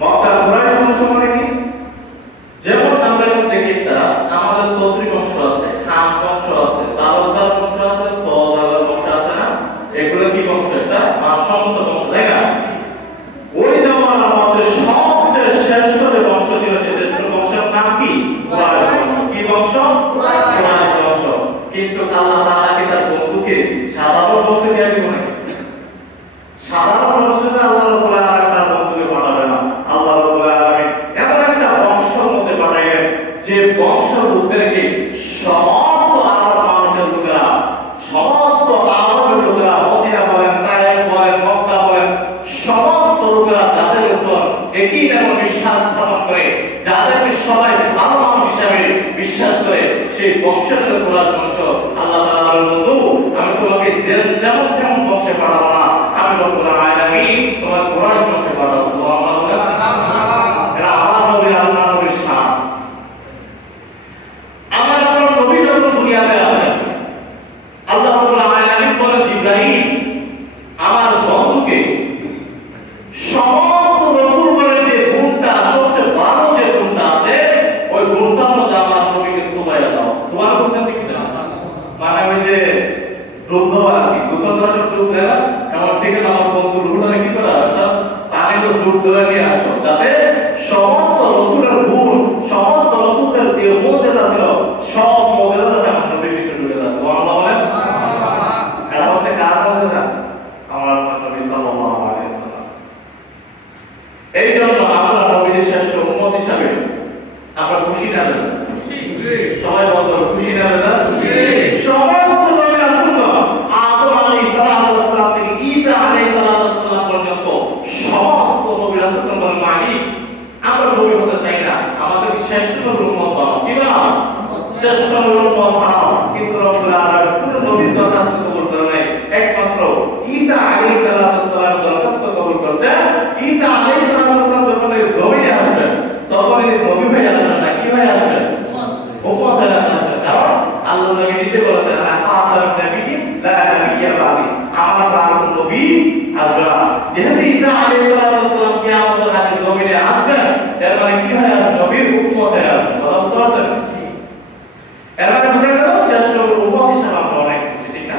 মক্কার কুরাইশ বংশ মানে কি? বংশধরদেরকে সমস্ত আরব মানুষের লোকেরা, সমস্ত আরবের লোকেরা, মদিনা বলেন, তায়েফ বলেন, মক্কা বলেন, সমস্ত লোকেরা যাদের উপর একই নামে বিশ্বাস স্থাপন করে, যাদেরকে সবাই ভালো মানুষ হিসাবে বিশ্বাস করে, সেই বংশের কুরাইশ বংশ আল্লাহ তাআলা বলেন, আমি তোমাকে যেমন তেমন বংশে পাঠাবো না, আমি রব্বুল আলামিন তোমার কুরাইশ বংশে পাঠাবো। সুবহানাল্লাহ। এটা আমার নবী, আল্লাহ নবীর শান। আমার আপনার নবী যখন দুনিয়াতে আসেন, আল্লাহ রাব্বুল আলামিন বলেন, জিবরাইল আমার বন্ধুকে সমস্ত রাসূলগণের যে গুণটা, সবচেয়ে ভালো যে গুণটা আছে, ওই গুণটার মধ্যে আমার নবীকে সুবাইয়া দাও। সুবহানাল্লাহ বলতে ঠিক না? মানে ওই যে রুদ্ধবার কি গোসল করার ডুব দেয় না, এমন ঠিক না, আমার বন্ধু রুহুটারে কি করা, পানি তো ডুব ধরে নিয়ে আসো, যাতে সমস্ত রাসূলের গুণ, সমস্ত রাসূলের যে মুজিজা ছিল, সব মুজিজা আমার নবীর ভিতরে ঢুকে আছে। সুবহানাল্লাহ বলেন। এটা হচ্ছে কার মুজিজা? আমার নবী সাল্লাল্লাহু আলাইহি ওয়াসাল্লাম। এই জন্য আমরা নবীর শ্রেষ্ঠ উম্মত হিসাবে আমরা খুশি না? খুশি। সবাই বলতো খুশি না? খুশি। সমস্ত নবী রাসূলগণ আদম আলাইহিস সালাম থেকে ঈসা আলাইহিস সালাম পর্যন্ত সমস্ত নবী রাসূলগণ বলেন, মালিক আমরা নবী হতে চাই না, আমাদের শ্রেষ্ঠ নবীর উম্মত বানাও। কি বানাও? শ্রেষ্ঠ নবীর উম্মত বানাও। কিন্তু রব্বুল আলামিন কোন নবীর দরখাস্ত কবুল করে নাই, একমাত্র ঈসা আলাইহিস সালামের দরখাস্ত কবুল করছে। ঈসা আলাইহিস সালাম যখন এই জমিনে আসবেন, তখন এই নবী হয়ে আসবেন না, কি হয়ে আসবেন? উম্মত হয়ে আসবেন। কারণ আল্লাহ নবী নিজে বলেছেন, আখাতামুন নাবিয়্যিন লা নাবিয়্যা বাদি, আমার পর নবী আসবে না। যেহেতু ঈসা আলাইহিস সালাম কিয়ামতের আগে জমিনে আসবেন, এর মানে কি হয়ে আসবেন? নবীর উম্মত হয়ে আসবেন। কথা বুঝতে পারছেন? এর মানে বুঝা গেল শ্রেষ্ঠ উম্মত হিসেবে আমরা অনেক খুশি, ঠিক না?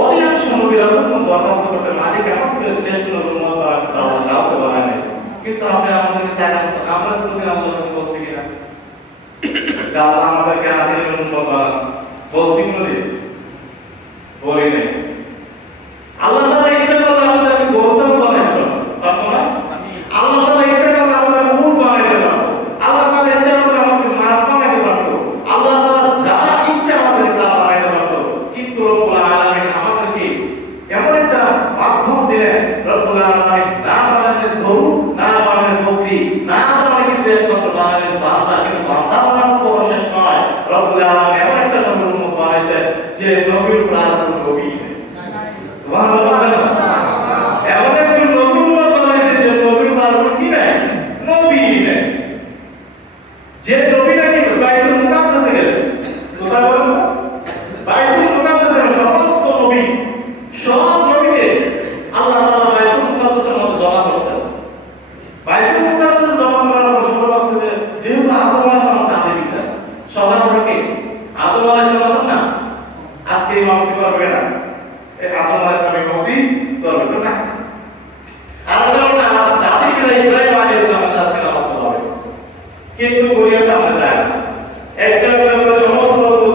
অধিকাংশ নবী রাসূলগণ দরখাস্ত করতে, মালিক আমাকে শ্রেষ্ঠ নবীর উম্মত বানাতে বলেন, কিন্তু আপনি আমাদেরকে তাই না, আমরা কোনোদিন আল্লাহর কাছে বলছি কিনা আল্লাহ আমাদেরকে আদিল উম্মত বানান? বলছি কোনোদিন? বলি নাই। আল্লাহ তাআলা ইচ্ছা করলে আমাদেরকে গোরস্থান বানাইতে পারেন, পারতো না? আল্লাহ তাআলা ইচ্ছা করলে আমাদেরকে উট বানাইতে পারতো, আল্লাহ তাআলা ইচ্ছা করলে আমাদেরকে মাছ বানাইতে পারতো, আল্লাহ তাআলা যা ইচ্ছা আমাদেরকে তা বানাইতে পারতো। কিন্তু রব্বুল আলামিন আমাদেরকে এমন একটা মাধ্যম দিলেন, রব্বুল আলামিন না বানালেন গরু, না বানালেন বকরি, না বানালেন কিছু, একমাত্র বানালেন বান্দা। কিন্তু বান্দা বানানো তো শেষ নয়, রব্বুল আলামিন এমন একটা নবীর উম্মত বানাইছে যে নবীর উপর আর কোনো নবী নেই। সুবহানাল্লাহ। এমন একজন নবীর উম্মত বানাইছে যে নবীর উপর আর কোনো কি নেই? নবী নেই। যে নবীটা কি বাইতুল মুকাদ্দাসে গেলেন, কোথায় বলেন? বাইতুল মুকাদ্দাসে সমস্ত নবী, সব নবীকে আল্লাহ তাআলা বাইতুল মুকাদ্দাসের মধ্যে জমা করছেন। বাইতুল মুকাদ্দাসে জমা করার পর সবাই ভাবছে যে যেহেতু আদম আলাইহিস সালাম তাদের পিতা, সবার বড় কে? আদম আলাইহিস সালাম না? আজকে ইমামতি করবে না, এই আদম আলাইহিস সালাম ইমামতি করবে না। আর কারণে জাতির পিতা ইব্রাহিম আলাইহিস সালামের আজকে নামাজ পড়া হবে, কিন্তু গরিয়ার সামনে যায় না। একটা করে সমস্ত রাসূল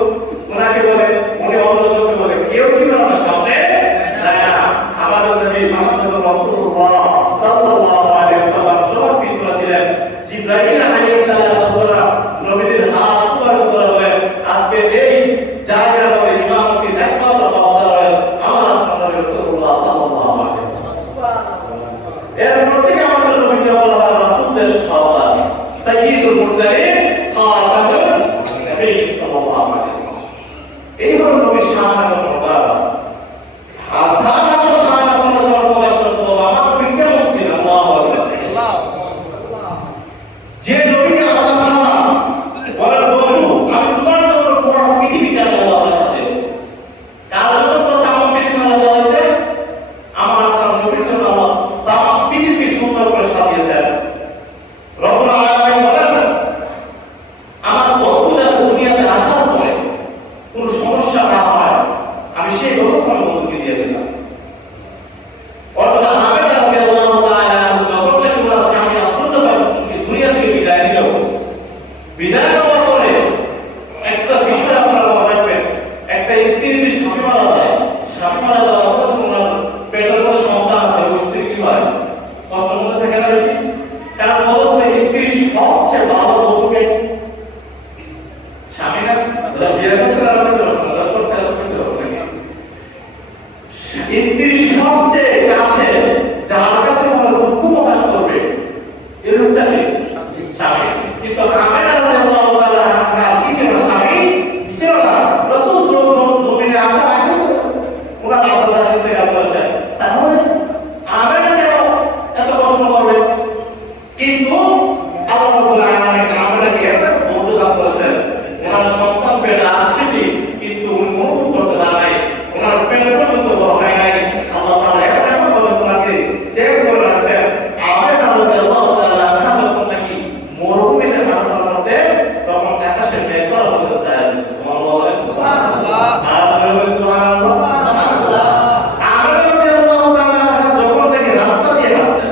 ওনাকে বলে, উনি অন্যজনকে বলে, কেউ কি করে না সামনে যায় না। আমাদের নবী মুহাম্মদ রাসূলুল্লাহ সাল্লাল্লাহু আলাইহি ওয়াসাল্লাম সবার পিছনে ছিলেন। জিবরাইল আলাইহিস সালাম নবীজির হাত ধরে বলেন, আজকে এই জায়গার মধ্যে ইমামতি একমাত্র হকদার হলেন আমার আপনার রাসূলুল্লাহ সাল্লাল্লাহু আলাইহি ওয়াসাল্লাম। এর প্রত্যেক আমাদের নবীকে বলা হয় রাসূলদের সর্দার, সাইয়্যিদুল মুরসালিন, খাতামুন নবিয়্যিন সাল্লাল্লাহু আলাইহি ওয়াসাল্লাম। এই হলো নবীর শান এবং মর্যাদা। আসান এবং শান আমরা সর্বদাই করব, আমার বিজ্ঞান ছিল আল্লাহু আকবার। যে নবীকে আল্লাহ তাআলা বলেন, বন্ধু আমি তোমার জন্য পুরো পৃথিবীটা আল্লাহ সাথে, কার জন্য তাম পৃথিবী আল্লাহ সাথে? আমার আপনার নবীর জন্য আল্লাহ তাম পৃথিবী সুন্দর করে সাজিয়েছেন। রব্বুল আলামিন বলেন, কে? স্বামী। কিন্তু আমেনা রাদিয়াল্লাহু তাআলা আনহা কি ছিল? স্বামী ছিল না। রাসূল জমিনে আসার আগে ওনার আব্বা থেকে বলেছে, তাহলে আমেনা কেন এত কষ্ট করবে? কিন্তু আল্লাহ রাব্বুল আলামিন আমেনাকে মর্যাদা করেছেন। ওনার সন্তান পেটে আসছে ঠিক, কিন্তু উনি অনুভব করতে পারেন নাই, ওনার পেট পর্যন্ত বড় হয় নাই। আল্লাহ তাআলা এমন ভাবে ওনাকে সেভ করে রাখছেন। আমেনা রাদিয়াল্লাহু তাআলা আনহা যখন নাকি মরুভূমিতে হাঁটাচলা করতে, তখন আকাশের মেঘগুলো বলতে চায় সুবহানাল্লাহ, আর সুবহানাল্লাহ। আমেনা রাদিয়াল্লাহু তাআলা আনহা যখন নাকি রাস্তা দিয়ে হাঁটতেন,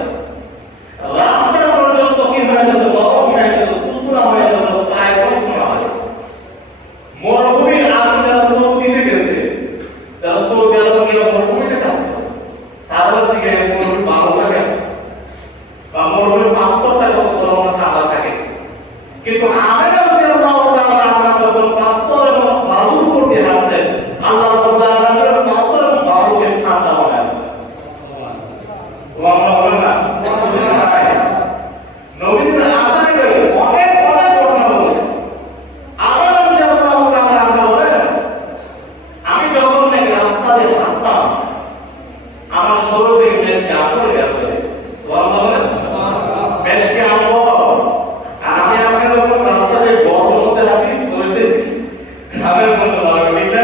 রাস্তা পর্যন্ত কি হয়ে যেত? গরম হয়ে যেত, তুলতুলা হয়ে যেত, পায়ে কষ্ট না হয়। মরুভূমির আগুনে রাসূল দিতে গেছে, রাসূল গেল গিয়ে মরুভূমিতে কাজ করে। তাহলে থেকে মরুভূমি ভালো লাগে বা মরুভূমির পাথরটা কত গরম না ঠান্ডা থাকে। কিন্তু আমেনা রাদিয়াল্লাহু তাআলা আনহা যখন পাথর এবং বালুর উপর দিয়ে হাঁটতেন, আল্লাহ রাব্বুল আলামিন পাথর এবং বালুকে ঠান্ডা বানায়। সুবহানাল্লাহ বলেন না? নবীদের আশায় করে অনেক অনেক ঘটনা বলে। আমেনা রাদিয়াল্লাহু তাআলা আনহা বলেন, আমি যখন নাকি রাস্তা দিয়ে হাঁটতাম, আমার শরীর থেকে বেশ কাপড় গেছে। সুবহানাল্লাহ বলেন? বেশ কাপড়। আর আমি আপনাকে যখন রাস্তা দিয়ে গরমের মধ্যে হাঁটি, শরীরে ঘামের মতো লাগে, ঠিক না?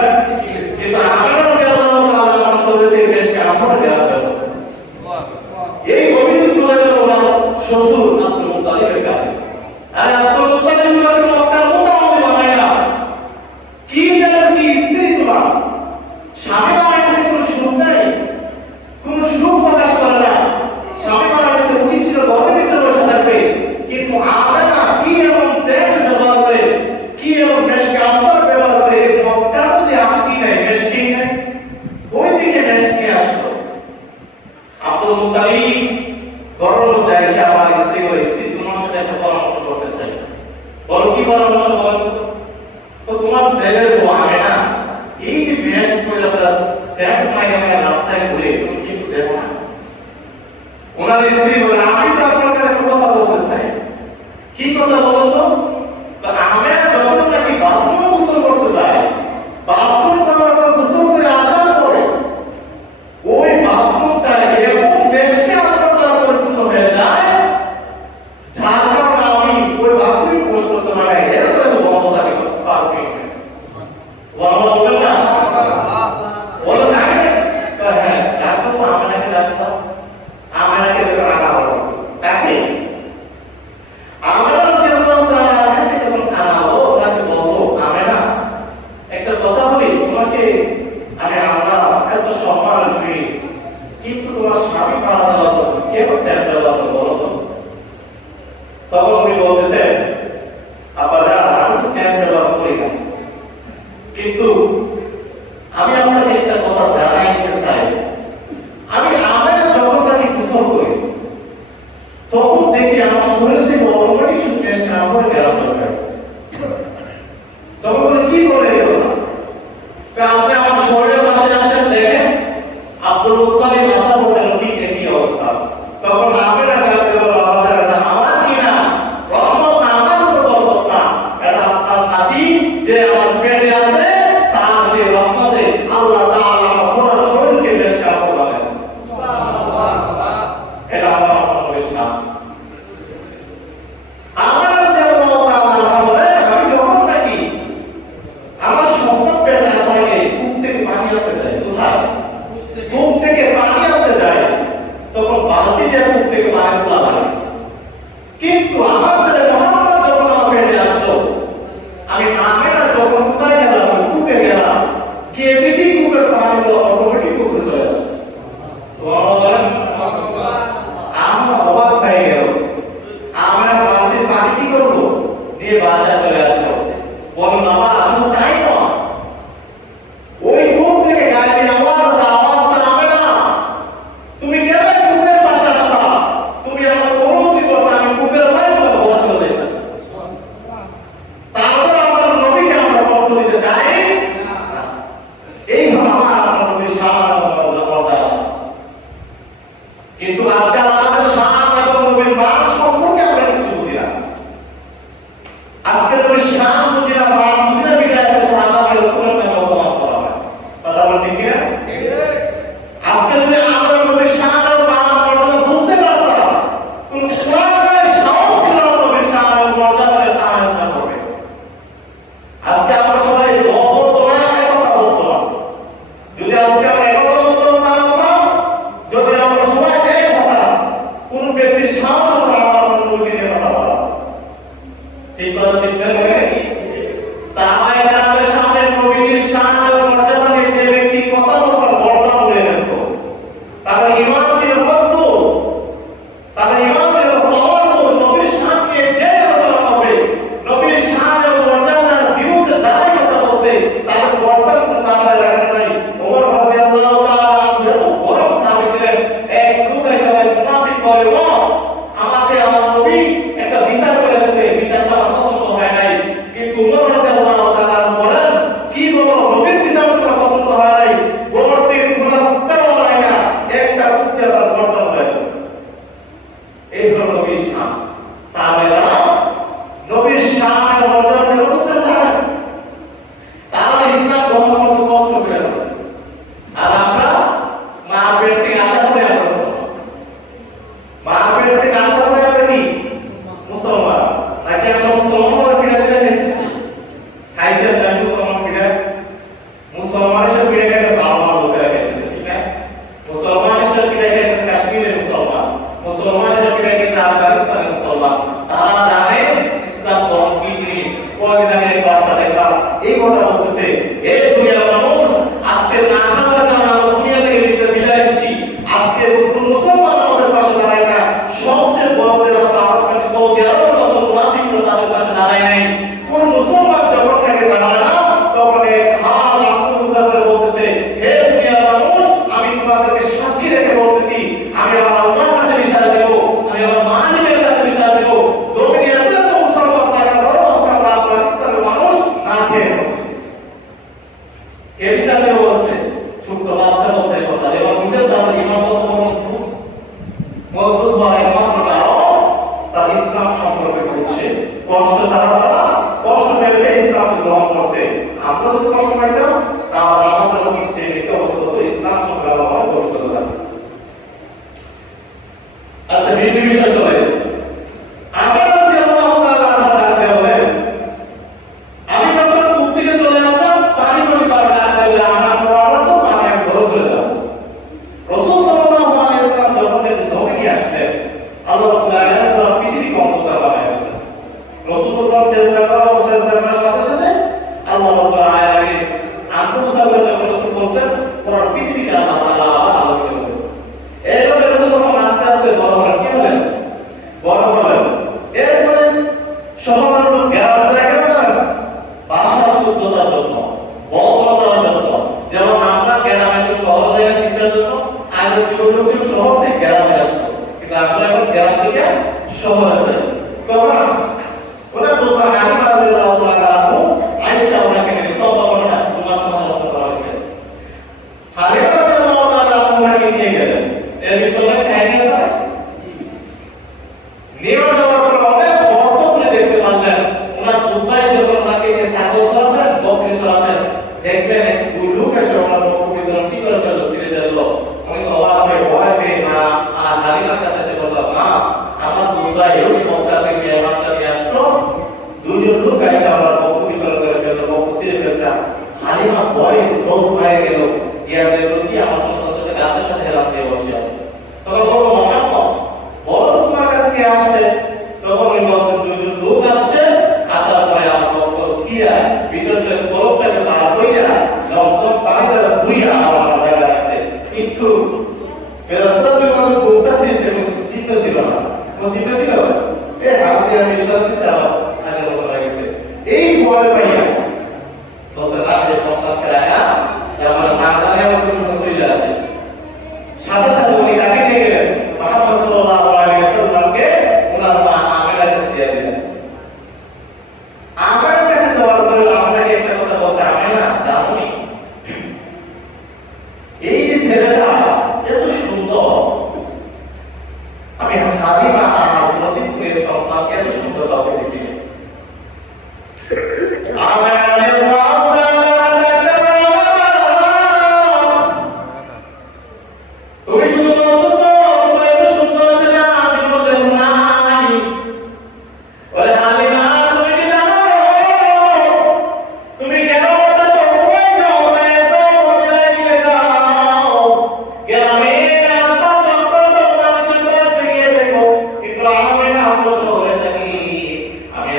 কিন্তু আমেনা রাদিয়াল্লাহু তাআলা আমার শরীর থেকে বেশ কাপড় গেছে। এই অভিযোগ চলে গেল ওনার শ্বশুর আব্দুল মুত্তালিবের কাছে। আরে আব্দুল মুত্তালিব মক্কার মোটামুটি বানায় না, কি যেন কি স্ত্রী তোমার, স্বামী মারা গেছে, কোনো সুখ নাই, কোনো সুখ প্রকাশ করে না। স্বামী মারা গেছে, উচিত ছিল ঘরের ভিতরে বসে থাকবে, কিন্তু আমেনা কি এমন সেন্ট ব্যবহার করে, কি এমন মেশকে আম্বার ব্যবহার করে, মক্কার মধ্যে আপনি নাই, মেশকি নাই, ওই দিকে মেশকি আসলো। আব্দুল মুত্তালিব ঘরের মধ্যে এসে আমার স্ত্রী বলে, স্ত্রী তোমার সাথে একটা পরামর্শ করতে চাই। বলো কি পরামর্শ? বলো তো। তোমার ছেলের বউ আমেনা এই যে মেশ করে স্যান্ড মাইরে রাস্তায় ঘুরে, তুমি কি একটু দেখো না? ওনার স্ত্রী বলে, আমি তো আপনার কাছে একটা কথা বলতে চাই। কি কথা বলো তো? আমেনা যখন নাকি বাথরুমে গোসল করতে যায়, বাথরুম করার পর গোসল করে আসার পরে ওই বাথরুমটা এমন মেশকে আপনার দ্বারা পরিপূর্ণ হয়ে যায়, যার কারণে আমি ওই বাথরুমে প্রবেশ করতে পারি না। এরকম বন্ধ থাকে পারফেক্ট। বন্ধ বলবেন না? বলো জানেন? হ্যাঁ, ডাক্তার তো আমাকে ডাক্তার, আমাকে আনা হলো। তাকে আমরা যেমন যখন আনা হলো, তাকে বলবো, আমেনা একটা কথা বলি তোমাকে, আমি আল্লাহ এত সম্মান করি, কিন্তু তোমার স্বামী মারা দেওয়া তো কে বলছে বলো তো? তখন উনি বলতেছেন, আব্বা যা, আমি স্যান্ড ব্যবহার করি না, কিন্তু আমি আপনাকে একটা কথা জানাই দিতে চাই। আমি আমেনা যখন তাকে গোসল করি, তখন দেখি আমার শরীর থেকে অটোমেটিক শুকিয়ে কাপড় গেলাম দরকার। তখন বলে, কি করে এলো না? আপনি আমার শরীরের পাশে আসেন, দেখেন আব্দুল মুত্তালিব আশা বলতেন ঠিক একই অবস্থা। তখন আমেনা ডাক দিল, বাবা এটা আমার কি না, রহমত না, আমার উপর বরকত না, এটা আপনার নাতি যে আমার পেটে আছে, তার সেই রহমতে আল্লাহ তাআলা আমার পুরো শরীরকে বেশ কাপড় বানায়। সুবহানাল্লাহ। এটা আমার বিশ্বাস। আমেনা রাদিয়াল্লাহু তাআলা আনহা বলেন, আমি যখন নাকি আমার সন্তান পেটে আসার আগে কূপ থেকে পানি আনতে যাই, কোথায়? কূপ থেকে পানি আনতে যাই, তখন বালতি দিয়ে কূপ থেকে পানি তোলা লাগে। কিন্তু আমার ছেলে মুহাম্মদ যখন আমার পেটে আসলো, আমি আমেনা যখন কোথায় গেলাম, কূপে গেলাম, গিয়ে দেখি কূপের পানিগুলো অটোমেটিক কূপে চলে আসছে। আমরা অবাক হয়ে গেল। আমরা বালতির পানি কি করবো? দিয়ে বাসায় চলে আসলো। বলো বাবা, আসলে তাই নয়, ওই কূপ থেকে গাড়ি আওয়াজ আমেনা, তুমি কেন কূপের পাশে আসলা? তুমি আমার অনুমতি করো, আমি কূপের বাইরে বলা চলে ঠিক কথা ঠিক করে সাহাবায়ে কেরামের সামনে নবীর শান ও মর্যাদা নিয়ে যে ব্যক্তি কথা বলবার বর্ণনা করে নিত তার ঈমান ছিল মজবুত, তার ঈমান ছিল পাওয়ারফুল। নবীর শানকে যে আলোচনা করবে, নবীর শান ও মর্যাদার বিরুদ্ধে যারাই কথা বলছে তাদের বর্তমান সাহাবায়ে রাখেন নাই। ওমর রাদিয়াল্লাহু তাআলা যত বড় সাহাবী ছিলেন, এক লোক এসে মুনাফিক বলে, ও আমাকে আমার নবী একটা বিচার করে দিয়েছে, বিচারটা আমার পছন্দ হয় নাই। কিন্তু ওমর রাদিয়াল্লাহু তাআলা বলেন, কি বলো, নবীর বিচার তোমার পছন্দ হয় নাই? বলতে তোমার উত্তর হয় না, একটা উত্তর তার বর্তমান হয়ে গেছে। এই হলো নবীর শান। সাহাবায়েরা নবীর শান ও মর্যাদা বুঝছেন না, তারা ইসলাম গ্রহণ করতে কষ্ট করে আছে। আর আমরা মা পেট থেকে আশা করে আমরা মা পেট থেকে আশা করে আমরা কি মুসলমান, নাকি আমরা মুসলমান করে ফিরে এসেছি? খাইছেন না মুসলমান ফিরে, মুসলমান হিসেবে ফিরে গেলে বাবা লোকেরা গেছে, ঠিক না? মুসলমান হিসেবে ফিরে গেছে কাশ্মীরের মুসলমান, মুসলমান হিসেবে ফিরে গেছে আফগানিস্তানের মুসলমান। তারা জানে ইসলাম ধর্ম কি জিনিস। কোরআনের বাচ্চা দেখা এই কথা বলতেছে, এই দুনিয়ার মানুষ আজকে না খাওয়ার কারণে আমরা দুনিয়া থেকে বিদায় নিচ্ছি। আজকে মুসলমান আমাদের পাশে দাঁড়ায় না। সবচেয়ে বড় যে রাষ্ট্র আমাদের সৌদি আরবের মতো মুনাফিকরা তাদের পাশে দাঁড়ায় নাই। কোন মুসলমান যখন তাকে দাঁড়ায় না, তখন এক হাত আত্মহত্যা করে বলতেছে, হে দুনিয়ার মানুষ, আমি তোমাদেরকে সাক্ষী রেখে বলতেছি, আমি আমার আল্লাহর কাছে বিচার দেব, আমি আমার মালিকের কাছে বিচার দেব। জমিনে এত এত মুসলমান থাকার পরেও আজকে আমরা আফগানিস্তানের মানুষ না খেয়ে কে বিচার দেব বলছে? ছোট্ট বাচ্চা বলছে কথা। এবং নিজের তাদের ইমান মজবুত হওয়ার একমাত্র কারণ তার ইসলাম সম্পর্কে বুঝছে। কষ্ট ছাড়া তারা কষ্ট পেলে ইসলাম গ্রহণ করছে। আমরা যদি কষ্ট পাইতাম তাহলে আমাদের হচ্ছে একে অবস্থা ইসলাম সঙ্গে ব্যবহার করতে হবে। আচ্ছা, ভিন্ন বিষয় চলে আমি যখন কূপ থেকে চলে আসলাম, পানি পানি করার ডাক দিলে আমার পড়ার তো পানি আমি ধরে চলে যাবো। রাসূল সাল্লাল্লাহু আলাইহি ওয়াসাল্লাম যখন জমিনে আসলেন, আল্লাহ রাব্বুল আলামিন পুরো পৃথিবীকে অন্ধকার বানায় দিয়েছেন। রাসূলুল্লাহ সাল্লাল্লাহু আলাইহি ওয়াসাল্লামের সাথে সাথে আল্লাহ রাব্বুল আলামিন আন্তর্জাতিক রাসূল বলছেন পুরো পৃথিবীকে আল্লাহ তাআলা আলোকিত করেছেন। এরপরে রাসূল আস্তে আস্তে বড় হলেন, কি হলেন? বড় হলেন। এরপরে শহরের লোক গ্রাম জায়গা ভাষা শুদ্ধতার জন্য, বক্রতার জন্য, যেমন আমরা গ্রামে তো শহর জায়গা শিক্ষার জন্য আগে কি লোক ছিল শহর থেকে গ্রামে আসতো, কিন্তু আমরা এখন গ্রাম থেকে শহরে যাই। তখন ওরা তো হালিমা রাদিয়াল্লাহু তাআলা আয়েশা ওনাকে নিয়ে তওবা করা তোমার সমালোচনা করা হয়েছে। হালিমা রাদিয়াল্লাহু তাআলা ওনাকে নিয়ে গেলেন। এর ভিতরে কাহিনী আছে। নিয়ে যাওয়ার পর অনেক বরকত দেখতে পারলেন। ওনার দুপায়ে যখন ওনাকে নিয়ে ছাগল চড়াতেন, বকরি চড়াতেন, দেখলেন ওই লোক এসে ওনার বকরি ধরে কি করে চললো, ফিরে গেল। উনি তো অবাক হয়ে ভয় পেয়ে মা আর হালিমার কাছে এসে বললাম, মা আমার দুপায়ে এই মক্কা থেকে আমারটা নিয়ে আসছো, দুইজন লোক এসে আমার বকরি করে ফেললো, বকরি ছিঁড়ে ফেলছে। হালিমা ভয়ে দৌড় পায়ে গেল, গিয়ে দেখলো কি আমার সন্তানকে গাছের সাথে হেলাম দিয়ে বসে আছে। তখন বললো, মোহাম্মদ বলো তোমার কাছে কে আসছে? তখন ওই বলছেন দুইজন লোক আসছে, আসার পরে আমার বকর ছিয়া ভিতরে বরফটাকে তারা কইরা জমজম পানি দ্বারা ধুইয়া আমার জায়গায় আছে। কিন্তু ফেরেশতারা যখন বলতা ছিল চিন্তা ছিল না, কোন চিন্তা ছিল এই হাত দিয়ে আমি ইশারা দিছি আমার আগে বলা হয়ে গেছে। এই ভয় পাইয়া বলছে না যে সন্তান খেলায় যে আমার না জানে আমার কোনো চলে আসে। সাথে সাথে উনি কাকে নিয়ে গেলেন? মুহাম্মদ সাল্লাল্লাহু আলাইহি ওয়াসাল্লামকে ওনার মা আমেনার কাছে দিয়ে দিলেন। আমেনার কাছে দেওয়ার পরে আমেনাকে একটা কথা বলতে, আমেনা জানোই এই যে ছেলেটা এত সুন্দর, আমি হালিমা আর নদীপুরের সন্তানকে এত সুন্দর কাউকে দেখিনি। আমেনা রাদিয়াল্লাহু তাআলা তুমি শুধু বলছো তুমি এত সুন্দর ছেলে, আমি বলতে নাই। বলে হালিমা তুমি কি জানো তুমি কেন কথা বলতে যাও? তাই যাও কোথায় গিয়ে যাও, গ্রামে রাস্তা চক্র মানুষের কাছে গিয়ে দেখো, কিন্তু আমি না শহরে থাকি, আমি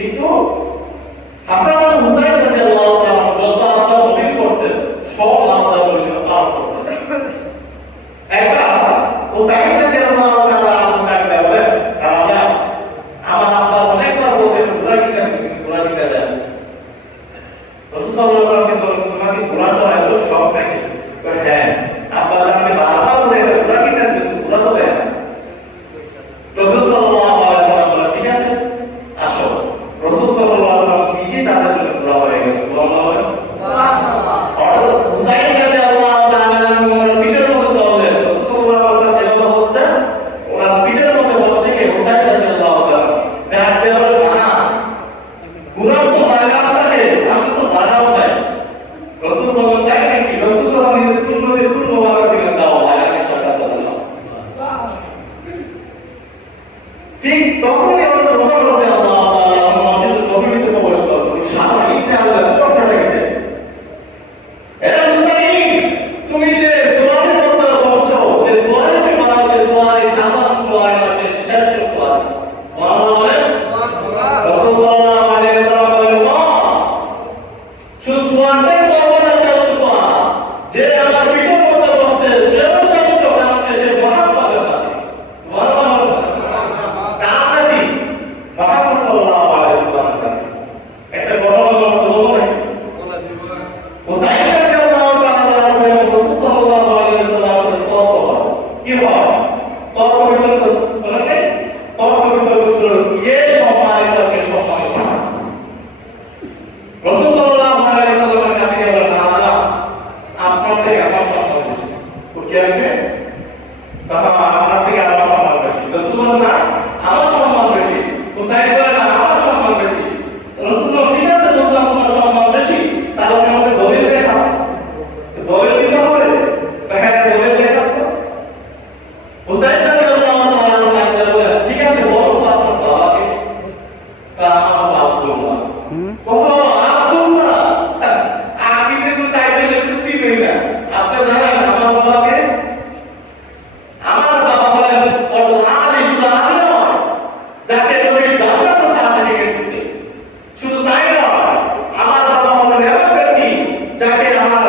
কিন্তু হাসান আর হুসাইন রাদিয়াল্লাহু তাআলা যত আল্লাহ নবী করতেন সব আল্লাহ নবী পালন করতেন। একবার হুসাইন রাদিয়াল্লাহু তাআলা আমাকে বলে দাদা আমার আব্বা অনেকবার বলতেন ঘোড়া কিনা দেন। রাসূল সাল্লাল্লাহু আলাইহি ওয়াসাল্লাম বলেন তোমাকে ঘোড়া চড়ার এত শখ থাকে? হ্যাঁ আব্বা জানকে বারবার বলে ঘোড়া কিনা দেন, ঘোড়া তো দেন। রাসূল সাল্লাল্লাহু আলাইহি ওয়াসাল্লাম বলেন ঠিক আছে আসো। রাসূল সাল্লাল্লাহু আলাইহি ওয়াসাল্লাম নিজে তাদের জন্য ঘোড়া হয়ে গেল। সুবহানাল্লাহ। অর্থাৎ হুসাইন রাদিয়াল্লাহু তাআলা ওনার পিঠের মধ্যে চললেন। রাসূল সাল্লাল্লাহু আলাইহি ওয়াসাল্লাম যেভাবে হচ্ছে ওনার পিঠের মধ্যে বসে থেকে হুসাইন রাদিয়াল্লাহু তাআলা ডাক দিয়ে বলেন না ঘোড়া তো জায়গা থাকে আমি তো জায়গাও নাই। রাসূল বলেন তাই নাকি? রাসূল সাল্লাল্লাহু আলাইহি ওয়াসাল্লাম স্কুল মোবারক দিলেন দাও আগে সরকার চলে। ঠিক তখনই আমরা মুহাম্মদ রাদিয়াল্লাহু তাআলা মসজিদে নববীতে প্রবেশ করলেন। সারা ইবনে আল্লাহ প্রসারে গেছে এ মুসলিম তুমি যে সোয়ালের মধ্যে বসছো যে সোয়ালটি মানাও যে সোয়াল সাধারণ সোয়াল আছে শ্রেষ্ঠ সোয়াল মানা বলেন রাসূলুল্লাহ আলাইহি ওয়াসাল্লাম শুধু সোয়ালের পর্ব না শ্রেষ্ঠ সোয়াল যে আমার পিঠের মধ্যে বসছে সেও শ্রেষ্ঠ কারণ সে মুহাম্মদের নাতি। সুবহানাল্লাহ। কানাতি মুহাম্মদ সাল্লাল্লাহু আলাইহি ওয়াসাল্লাম একটা ঘটনা বলবো না হুসাইন রাদিয়াল্লাহু তাআলা রাসূল সাল্লাল্লাহু আলাইহি ওয়াসাল্লামের তর্ক কি হয় তর্ক বিতর্ক শুনেন তর্ক বিতর্ক শুরু কে সম্মানিত কে সম্মানিত রাসূল সাল্লাল্লাহু আলাইহি ওয়াসাল্লামের কাছে গিয়ে বলেন না আপনার থেকে আমার সম্মান বেশি কি হবে তখন আপনার থেকে আমার সম্মান বেশি। রাসূল বলেন না আমার সম্মান বেশি। হুসাইন বলেন না আমার সম্মান বেশি। রাসূল ঠিক আছে বললাম তোমার সম্মান বেশি তাহলে আমাকে দলিল দেখাও। দলিল দিতে হবে হ্যাঁ দলিল দেখাও। হুসাইন রাদিয়াল্লাহু তাআলা বলেন ঠিক আছে বলো আপনার বাবাকে। তা আমার বাবা রাসূলুল্লাহ ওহো আব্দুল্লাহ আমি সেটা টাইটেল লিখতেছি না আপনি জানেন আমার বাবাকে? আমার বাবা বলেন যাকে নবীর জান্নাতে সার্টিফিকেট দিয়েছে। শুধু তাই নয় আমার বাবা হলেন এমন ব্যক্তি যাকে আমার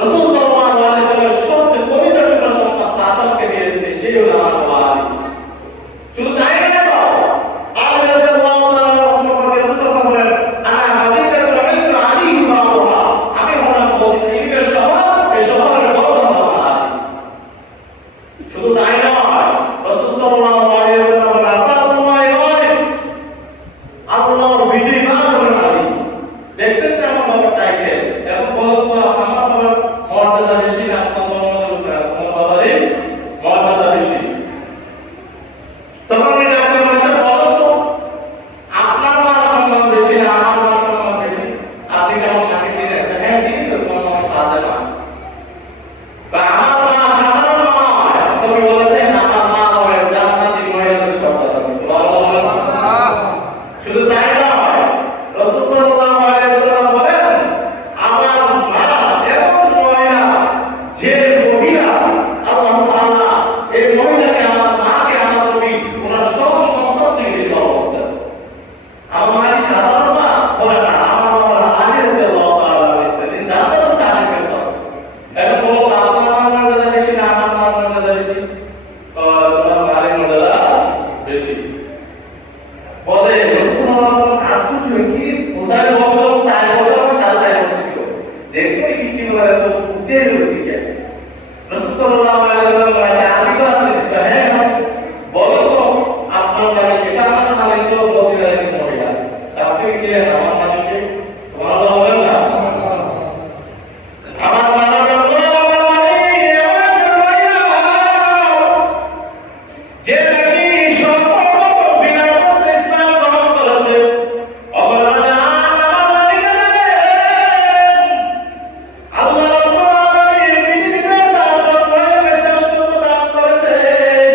রাসূল সাল্লাল্লাহু আলাইহি ওয়াসাল্লামের সবচেয়ে পবিত্র সন্তান আদমকে দিয়ে দিয়েছে সেই হলো আমার বাবা আলী। শুধু তাই নয় আলী রাদিয়াল্লাহু তাআলা সম্পর্কে রাসূল বলেন আনা মাদিনাতুল ইলম আলী বাবা আমি হলাম মদিনা ইলমের শহর এই শহরের গর্ব আমার আলী। শুধু তাই নয় রাসূল সাল্লাল্লাহু আলাইহি ওয়াসাল্লাম আল্লাহর বিজয়ী বান্দর আলী। দেখছেন না আমার বাবার টাইটেল এখন বলো তো আমার বাবার মর্যাদা বেশি না আপনার বাবার মর্যাদা বেশি? তখন এটা আপনি বলছেন বলো তো আপনার মার সম্মান বেশি না আমার মার সম্মান বেশি? আপনি কেমন মাকে ছিলেন? হ্যাঁ চিনি তো তোমার মা সাদা মা বা আমার মা সাধারণ নয়। তবে বলেছেন আমার মা হবে জান্নাতি মহিলাদের সর্দার। সুবহানাল্লাহ। শুধু তাই নয় রাসূল সাল্লাল্লাহু আলাইহি ওয়াসাল্লাম বলেন আমার মা এমন মহিলা যে মহিলা আল্লাহ তাআলা এই মহিলাকে আমার মাকে আমার নবী ওনার সব সন্তান থেকে বেশি ভালোবাসতেন। আমার মা কি সাধারণ মা? বলে না আমার মা হলো আলী রাদিয়াল্লাহু তাআলা তিনি জান্নাতে সার্টিফিকেট পান। এখন বলো আপনার মার মর্যাদা বেশি না আমার মার মর্যাদা বেশি? তোমার মায়ের মর্যাদা বেশি। বলে হুসাইন বছর 4 বছর 4.5 বছর ছিল। দেখছো কি ছিল বলে তো উত্তের দিকে রাসূল সাল্লাল্লাহু আলাইহি ওয়াসাল্লাম বলে আলী আছে হ্যাঁ বলো তো আপনার মালিক এটা আমার মালিক তো মদিনার এক মহিলা আপনি ছিলেন আমার মালিককে সুবহানাল্লাহ বলেন না আমার মালিক আমার মালিক এমন এক মহিলা যে নাকি সম্পূর্ণ বিনা প্রশ্নে ইসলাম গ্রহণ করেছে। আল্লাহ রাব্বুল আলামিন পৃথিবীতে চারজন মহিলাকে শ্রেষ্ঠত্ব দান করেছেন।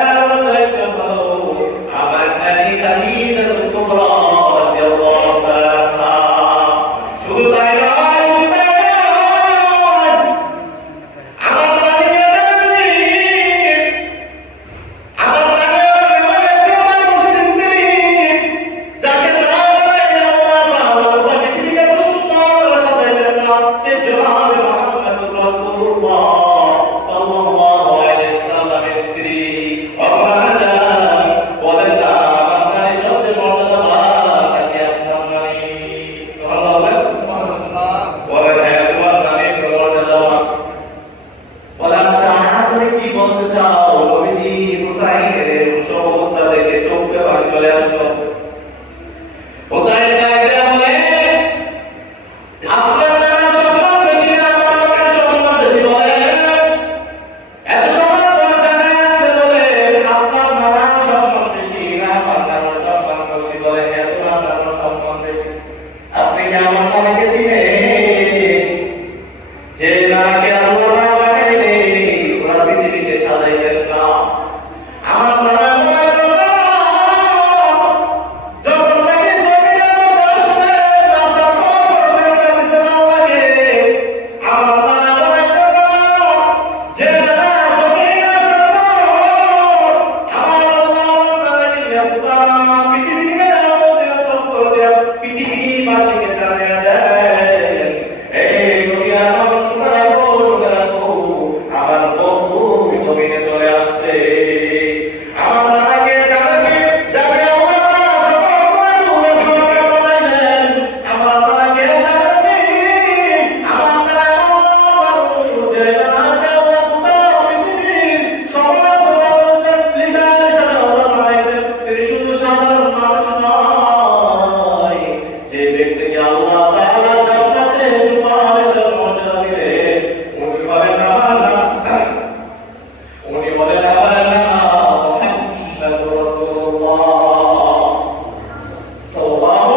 এমন একটা ভালো আমার নারী খাদিজাতুল কুবরা রাদিয়াল্লাহু তাআলা নানাকে চিনে, যে নানাকে আল্লাহ না বানাইলে ওরা পৃথিবীকে সাজাইতেন না। আমার নানা যখন তাকে জমিনের মধ্যে আসলে নাশা করছে, কাছে না লাগে, আমার নানা বানাইতেন না। যে নানা জমিনে আসার পর আমার আল্লাহ বানাইলে পুরা পৃথিবীকে আমাদের চক্কর দেয়া পৃথিবীবাসীকে জানিয়ে দেয়, এই দুনিয়ার মানুষ শুনে রাখো, শুনে রাখো, আমার বন্ধু জমিনে চলে আসছে। আমার নানাকে জানাকে যাবে আমার নানা সফর করে দূরে সরকার বানাইলেন। আমার নানাকে জানাকে আমার নানা যে নানাকে আল্লাহ পুরা পৃথিবীর সমস্ত মানুষের লিডার হিসেবে আল্লাহ বানাইছেন, তিনি শুধু সাধারণ মানুষ নয়, যে ব্যক্তিকে আল্লাহ তাআলা জান্নাতে সুপারিশের মর্যাদা দিলেন, উনি বলেন আমার নানা, উনি বলেন আমার নানা মুহাম্মদুর রাসূলুল্লাহ সাল্লাল্লাহু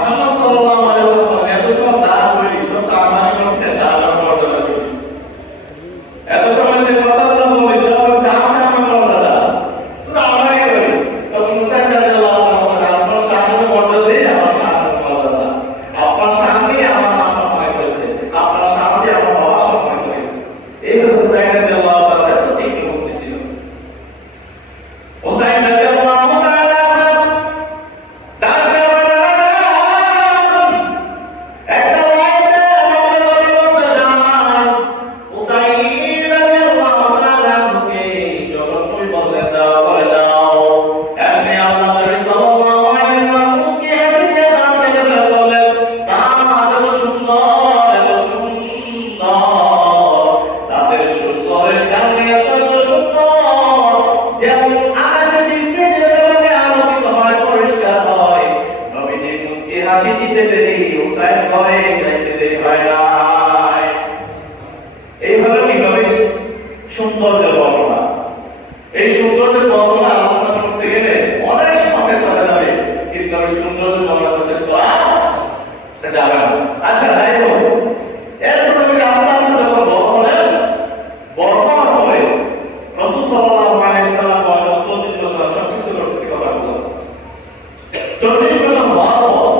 মুহাম্মদ সাল্লাল্লাহু আলাইহি ওয়াসাল্লাম। এত সময় দাঁড় করি সব তামানি করতে সাধারণ মর্যাদা করি, এত সময় যে কথাগুলো বলি সব কার সামনে মর্যাদা শুধু আমরাই করি। তখন মুসাইদ রাদিয়াল্লাহু আনহু বলেন, আপনার সামনে মর্যাদা দেই, আমার সামনে মর্যাদা, আপনার সামনে আমার মা সম্মান করেছে, আপনার সামনে আমার বাবা সম্মান করেছে। এই হলো মুসাইদ রাদিয়াল্লাহু তাআলা এত তীক্ষ্ণ বুদ্ধি ছিল। মুসাইদ রাদিয়াল্লাহু তাআলা তার একটা লাইনে আমাদের বলতে যায়, মুসাইদ রাদিয়াল্লাহু তাআলাকে যখন তুমি বললেন দাও করে দাও, এমনি আল্লাহ নবী সাল্লাল্লাহু আলাইহি ওয়াসাল্লাম কে হাসি দিয়ে দাঁত কেটে বললেন, দাঁত এত সুন্দর, এত সুন্দর, তাদের সুন্দরের কারণে এত সুন্দর, যেমন আকাশে বৃষ্টি যেভাবে আলোকিত হয়, পরিষ্কার হয়, নবীজি মুস্কি হাসি দিতে দেরি হুসাইন ঘরে যাইতে দেরি হয় নাই। এই হলো কি নবীর সৌন্দর্যের বর্ণনা। এই সৌন্দর্যের বর্ণনা আলোচনা করতে গেলে অনেক সময় চলে যাবে, কিন্তু নবীর সৌন্দর্যের বর্ণনা শেষ করা যাবে না। আচ্ছা, যাই হোক, এরপর নবী আস্তে আস্তে যখন বড় হলেন, বড় হওয়ার পরে রাসূল সাল্লাল্লাহু আলাইহি ওয়াসাল্লাম বলেন 34 বছর সবকিছু করতেছি কথা বললাম। 34 বছর হওয়ার পর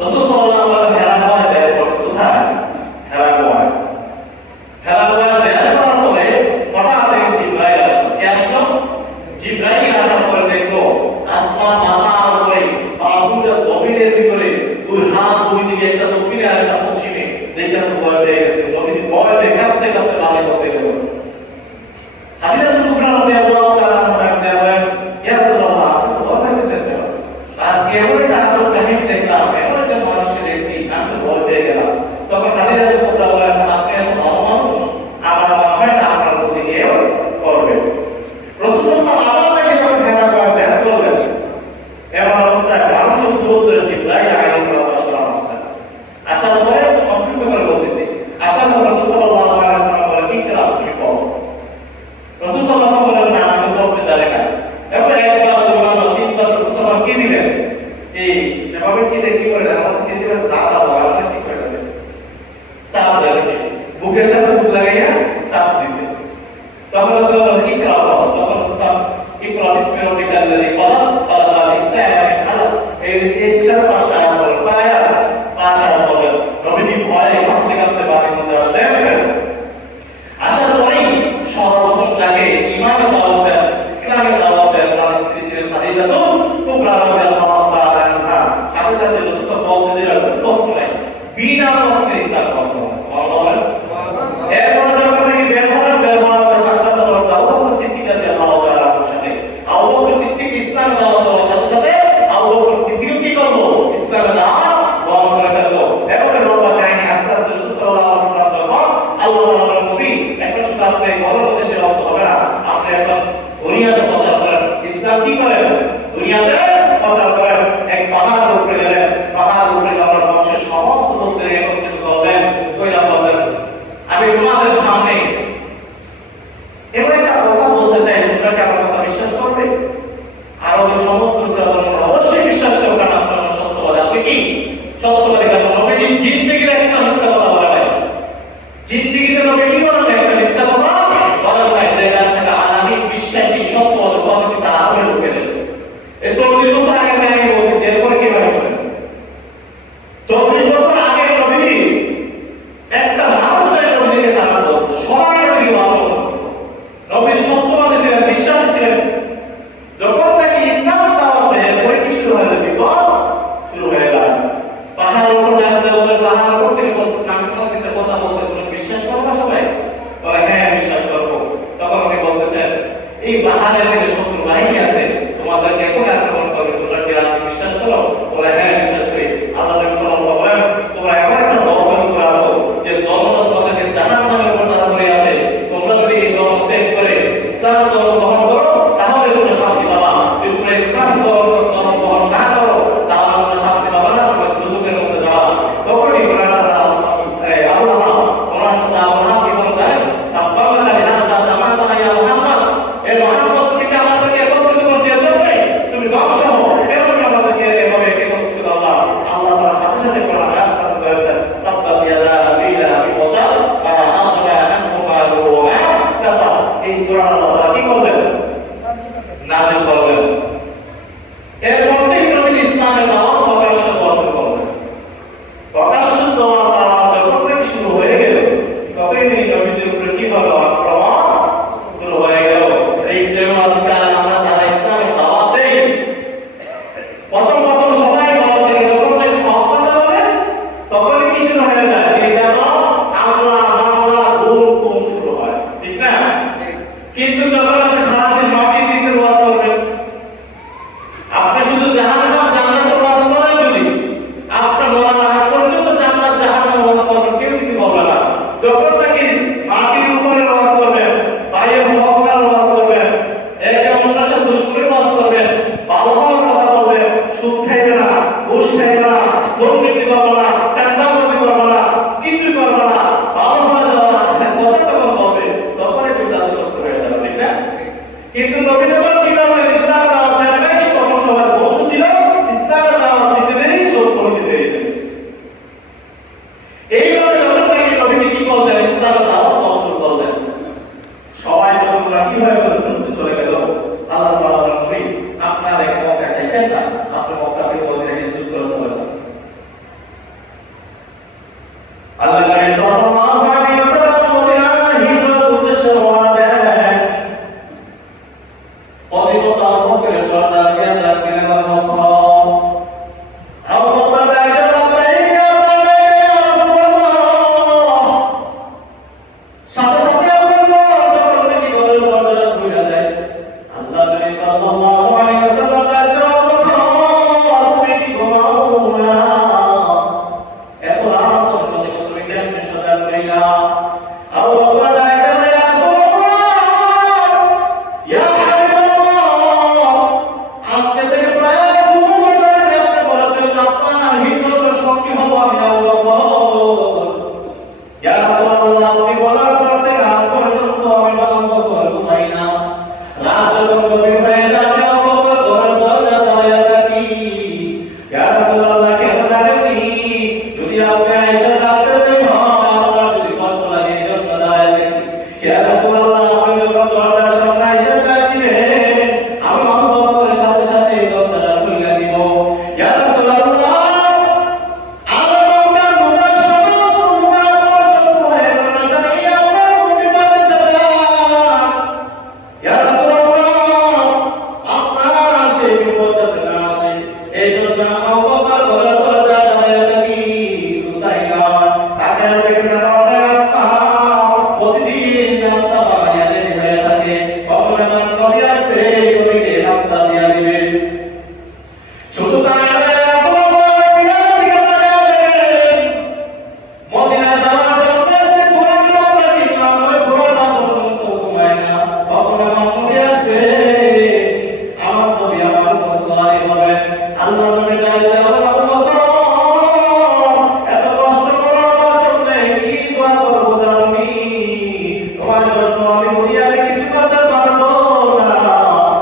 রাসূল সাল্লাল্লাহু আলাইহি ওয়াসাল্লাম হেরা হওয়ায় দেয় কোথায়? হেরা হওয়ায়। হেরা হওয়ায় দেয় করার পরে হঠাৎ এক জিবরাইল আসলো। কে আসলো? জিবরাইল আসার পরে দেখলো আসমান মাথার উপরে, বাহুটা জমিনের ভিতরে, দুই হাত দুই দিকে, একটা দক্ষিণে আর একটা পশ্চিমে। দেখে তো ভয় পেয়ে গেছে, নবীজি ভয় পেয়ে কাঁপতে কাঁপতে বাড়ি করতে গেল। হাদিসের টুকরা রাদিয়াল্লাহু তাআলা আনহু ডাকতে বলেন, ইয়া রাসূলুল্লাহ, আপনি তো ভয় পেয়েছেন কেন? আজকে এমন একটা আজব কাহিনী দেখলাম, এমন একটা মানুষকে দেখছি, আমি তো ভয় পেয়ে গেলাম। তখন হাদিসের টুকরা বলেন, আপনি এত ভালো মানুষ, আমার মনে হয় না আপনার প্রতি কেউ করবে। রাসূলুল্লাহ আমাকে যখন হেরা করে দেন করলেন, এমন অবস্থায় মানুষের সুরতের জিবরাইল আলাইহিস সালাম আসার পরে সংক্ষিপ্ত করে বলতেছি, আসার পর রাসূল সাল্লাল্লাহু আলাইহি ওয়াসাল্লাম বলেন, ইকরা, তুমি পড়ো। রাসূল সাল্লাল্লাহু আলাইহি ওয়াসাল্লাম বলেন, না, আমি পড়তে জানি না। এরপর একবার দুইবার তিনবার রাসূল সাল্লাল্লাহু কি দিলেন, এই যেভাবে কি দেখি করে আমাদের সিদ্দিকের জাতা দেওয়া কি করে দেন, চাপ দেন, বুকের সাথে বুক লাগাইয়া চাপ দিছে। তখন রাসূল বলেন, ইকরা, তখন রাসূল ইকরা বিসমি রাব্বিকাল্লাযী খালাক, খালাকাল ইনসানা মিন আলাক, এই 4-5 আয়াত বলেন, পাঁচ আয়াত বলেন। নবীজি ভয়ে কাঁপতে কাঁপতে বাড়ির মধ্যে আসলেন। আসার পরেই সর্বপ্রথম তাকে ঈমানের দাওয়াত দেন, ইসলামের দাওয়াত দেন। তার স্ত্রী ছিলেন খাদিজা কুবরা রাদিয়াল্লাহু তাআলা আনহা। সাথে সাথে রাসূল বলতে দিলেন, প্রশ্ন নাই, বিনা প্রশ্নে ইসলাম গ্রহণ করুন। সুবহানাল্লাহ। এরপর যখন বের হওয়ার পর সাক্ষাৎ হলো আবু বকর সিদ্দিক রাদিয়াল্লাহু তাআলা আনহুর সাথে। আবু বকর সিদ্দিক ইসলাম দাওয়াত দেওয়ার সাথে সাথে আবু বকর সিদ্দিক কি করল, সুদ খাইবে না, ঘুষ খাইবে না, দুর্নীতি করবে না, টেন্ডারবাজি করবে না, কিছু করবে না, ভালো হয়ে যাওয়া কথা যখন বলবে তখনই তুমি তাদের শত্রু হয়ে যাবে, ঠিক না? কিন্তু নবী যখন কি করলেন, ইসলামের দাওয়াত দেন, সে তখন সবার বন্ধু ছিল, ইসলামের দাওয়াত দিতে দেরি, শত্রু হতে দেরি। এইভাবে যখন নাকি নবীজি কি করলেন, ইসলামের দাওয়াত শুরু করলেন, সবাই যখন রাখি হয়ে ঘুরতে চলে গেল, আল্লাহ তাআলা নবী আপনার এক মক্কা থেকে না, আপনি মক্কা থেকে ওখানে যুদ্ধ করে চলে যান। আল্লাহ নবী সাল্লাল্লাহু আলাইহি ওয়াসাল্লাম মদিনায় হিজরত উদ্দেশ্যে রওনা দেন। অধিকত আবু বকরের দরজা দিয়ে ডাকলেন, আবু বকর, আবু বকর ডাকলেন, লাব্বাইকা সালাইকা ইয়া রাসূলুল্লাহ। সাথে সাথে আবু বকর যখন নাকি ঘরের দরজাটা খুলে দেয়, আল্লাহ নবী সাল্লাল্লাহু আলাইহি ওয়াসাল্লাম ডাকলেন, আবু বকর, তুমি কি ঘুমাও না? এত রাত পর্যন্ত তুমি কেমনে সজাগ রইলা? আবু বকর ডাকলেন, ইয়া রাসূলুল্লাহ, ইয়া হাবিবাল্লাহ, আজকে থেকে প্রায় 2 বছর আগে আপনি বলেছেন আপনার হিজরতের সঙ্গী হব আমি আবু বকর। ইয়া রাসূলুল্লাহ, আপনি বলার পর থেকে আজ পর্যন্ত আমি আবু বকর ঘুমাই না। রাত যখন গভীর হয়ে যায় আমি আবু বকর ঘরের দরজা দাঁড়িয়ে থাকি। ইয়া রাসূলুল্লাহ, কেন জানেননি? যদি আপনি আয়েশা ডাকতে দেন আপনার যদি কষ্ট লাগে এই জন্য দাঁড়িয়ে থাকি। ইয়া রাসূলুল্লাহ, আপনি যখন দরজার সামনে আয়েশা ডাক দিবেন আমি আবু বকরের সাথে সাথে দরজাটা খুলে দিব। ইয়া রাসূলুল্লাহ, আমার বাবার ঘুমের সময় ঘুমে আপনার শত্রু হয়ে গেল না জানি আপনার ঘুমে পাবে সাদা। ইয়া রাসূলুল্লাহ, আপনার সেই বিপদ যাতে না আসে এই জন্য আবু বকর ঘরের দরজা দাঁড়িয়ে থাকি। শুধু তাই নয়, তাকে থেকে নামাজের রাস্তা প্রতিদিন রাস্তা বানিয়ে রেডি হয়ে থাকে, কখন আমার নবী আসবে নবীকে রাস্তা দিয়ে দিবেন। শুধু তাই নয়, রাসূলুল্লাহ মদিনার দিকে তাকিয়ে দেখেন, মদিনা যাওয়ার জন্য যে ঘোড়ার আমরা কিনলাম ওই ঘোড়াটা পর্যন্ত ঘুমায় না, কখন আমার নবী আসবে, আমার নবী আমার উপর সওয়ারি করবেন। আল্লাহ নবী ডাকলেন, আবু বকর, এত কষ্ট করো আমার জন্য, কি দোয়া করবো জানি? তোমার জন্য আমি দুনিয়ায় কিছু করতে পারবো না,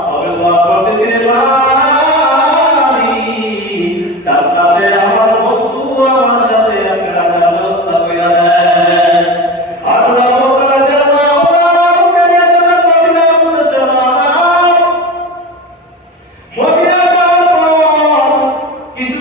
তবে দোয়া করতেছি জান্নাতে আমার বন্ধু আমার সাথে আপনি রাখার ব্যবস্থা করে দেন। আল্লাহ বকর রাদিয়াল্লাহু আনহু মদিনার উদ্দেশ্যে রওনা। মদিনা যাওয়ার পর কিছু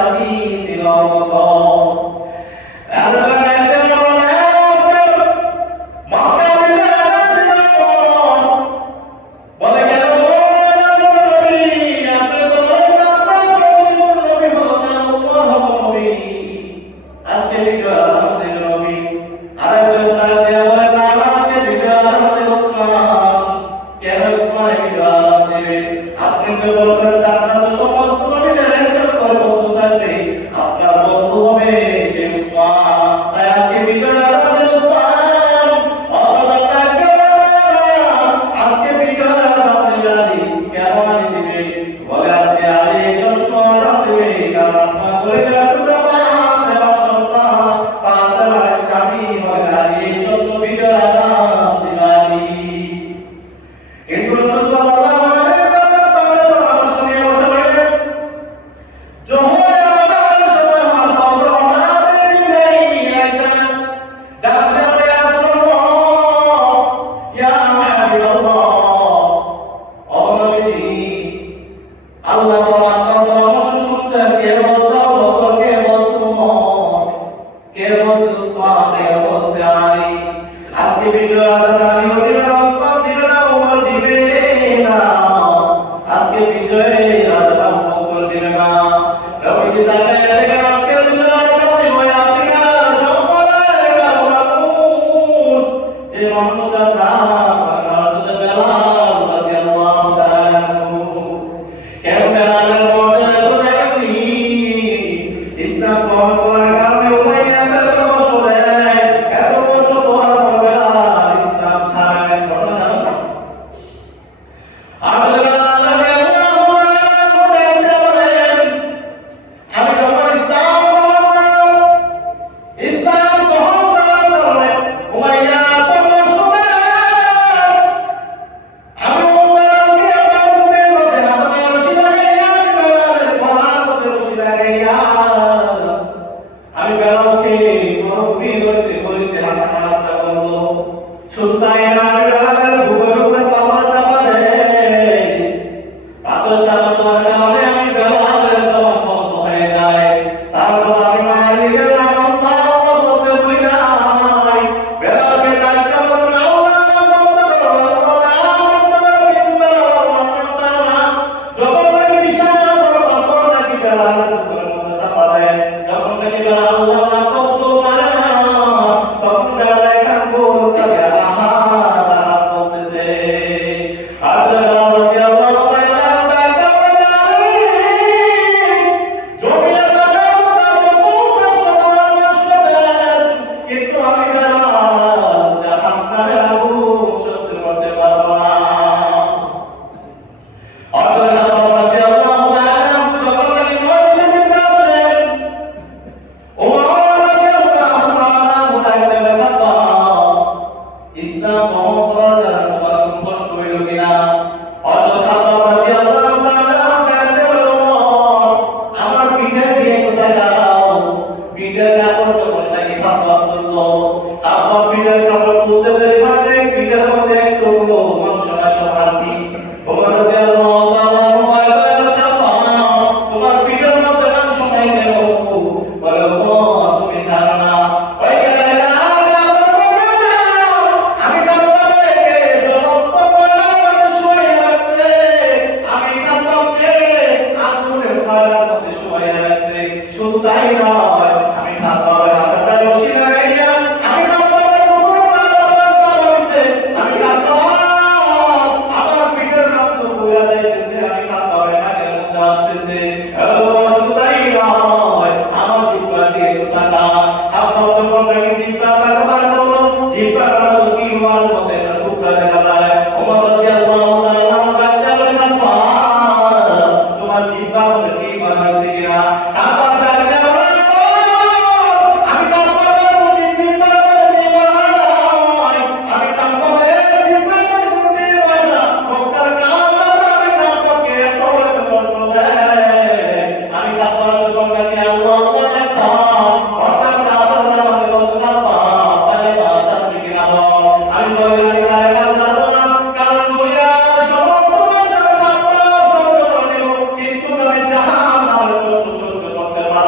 স্বামী ছিল কত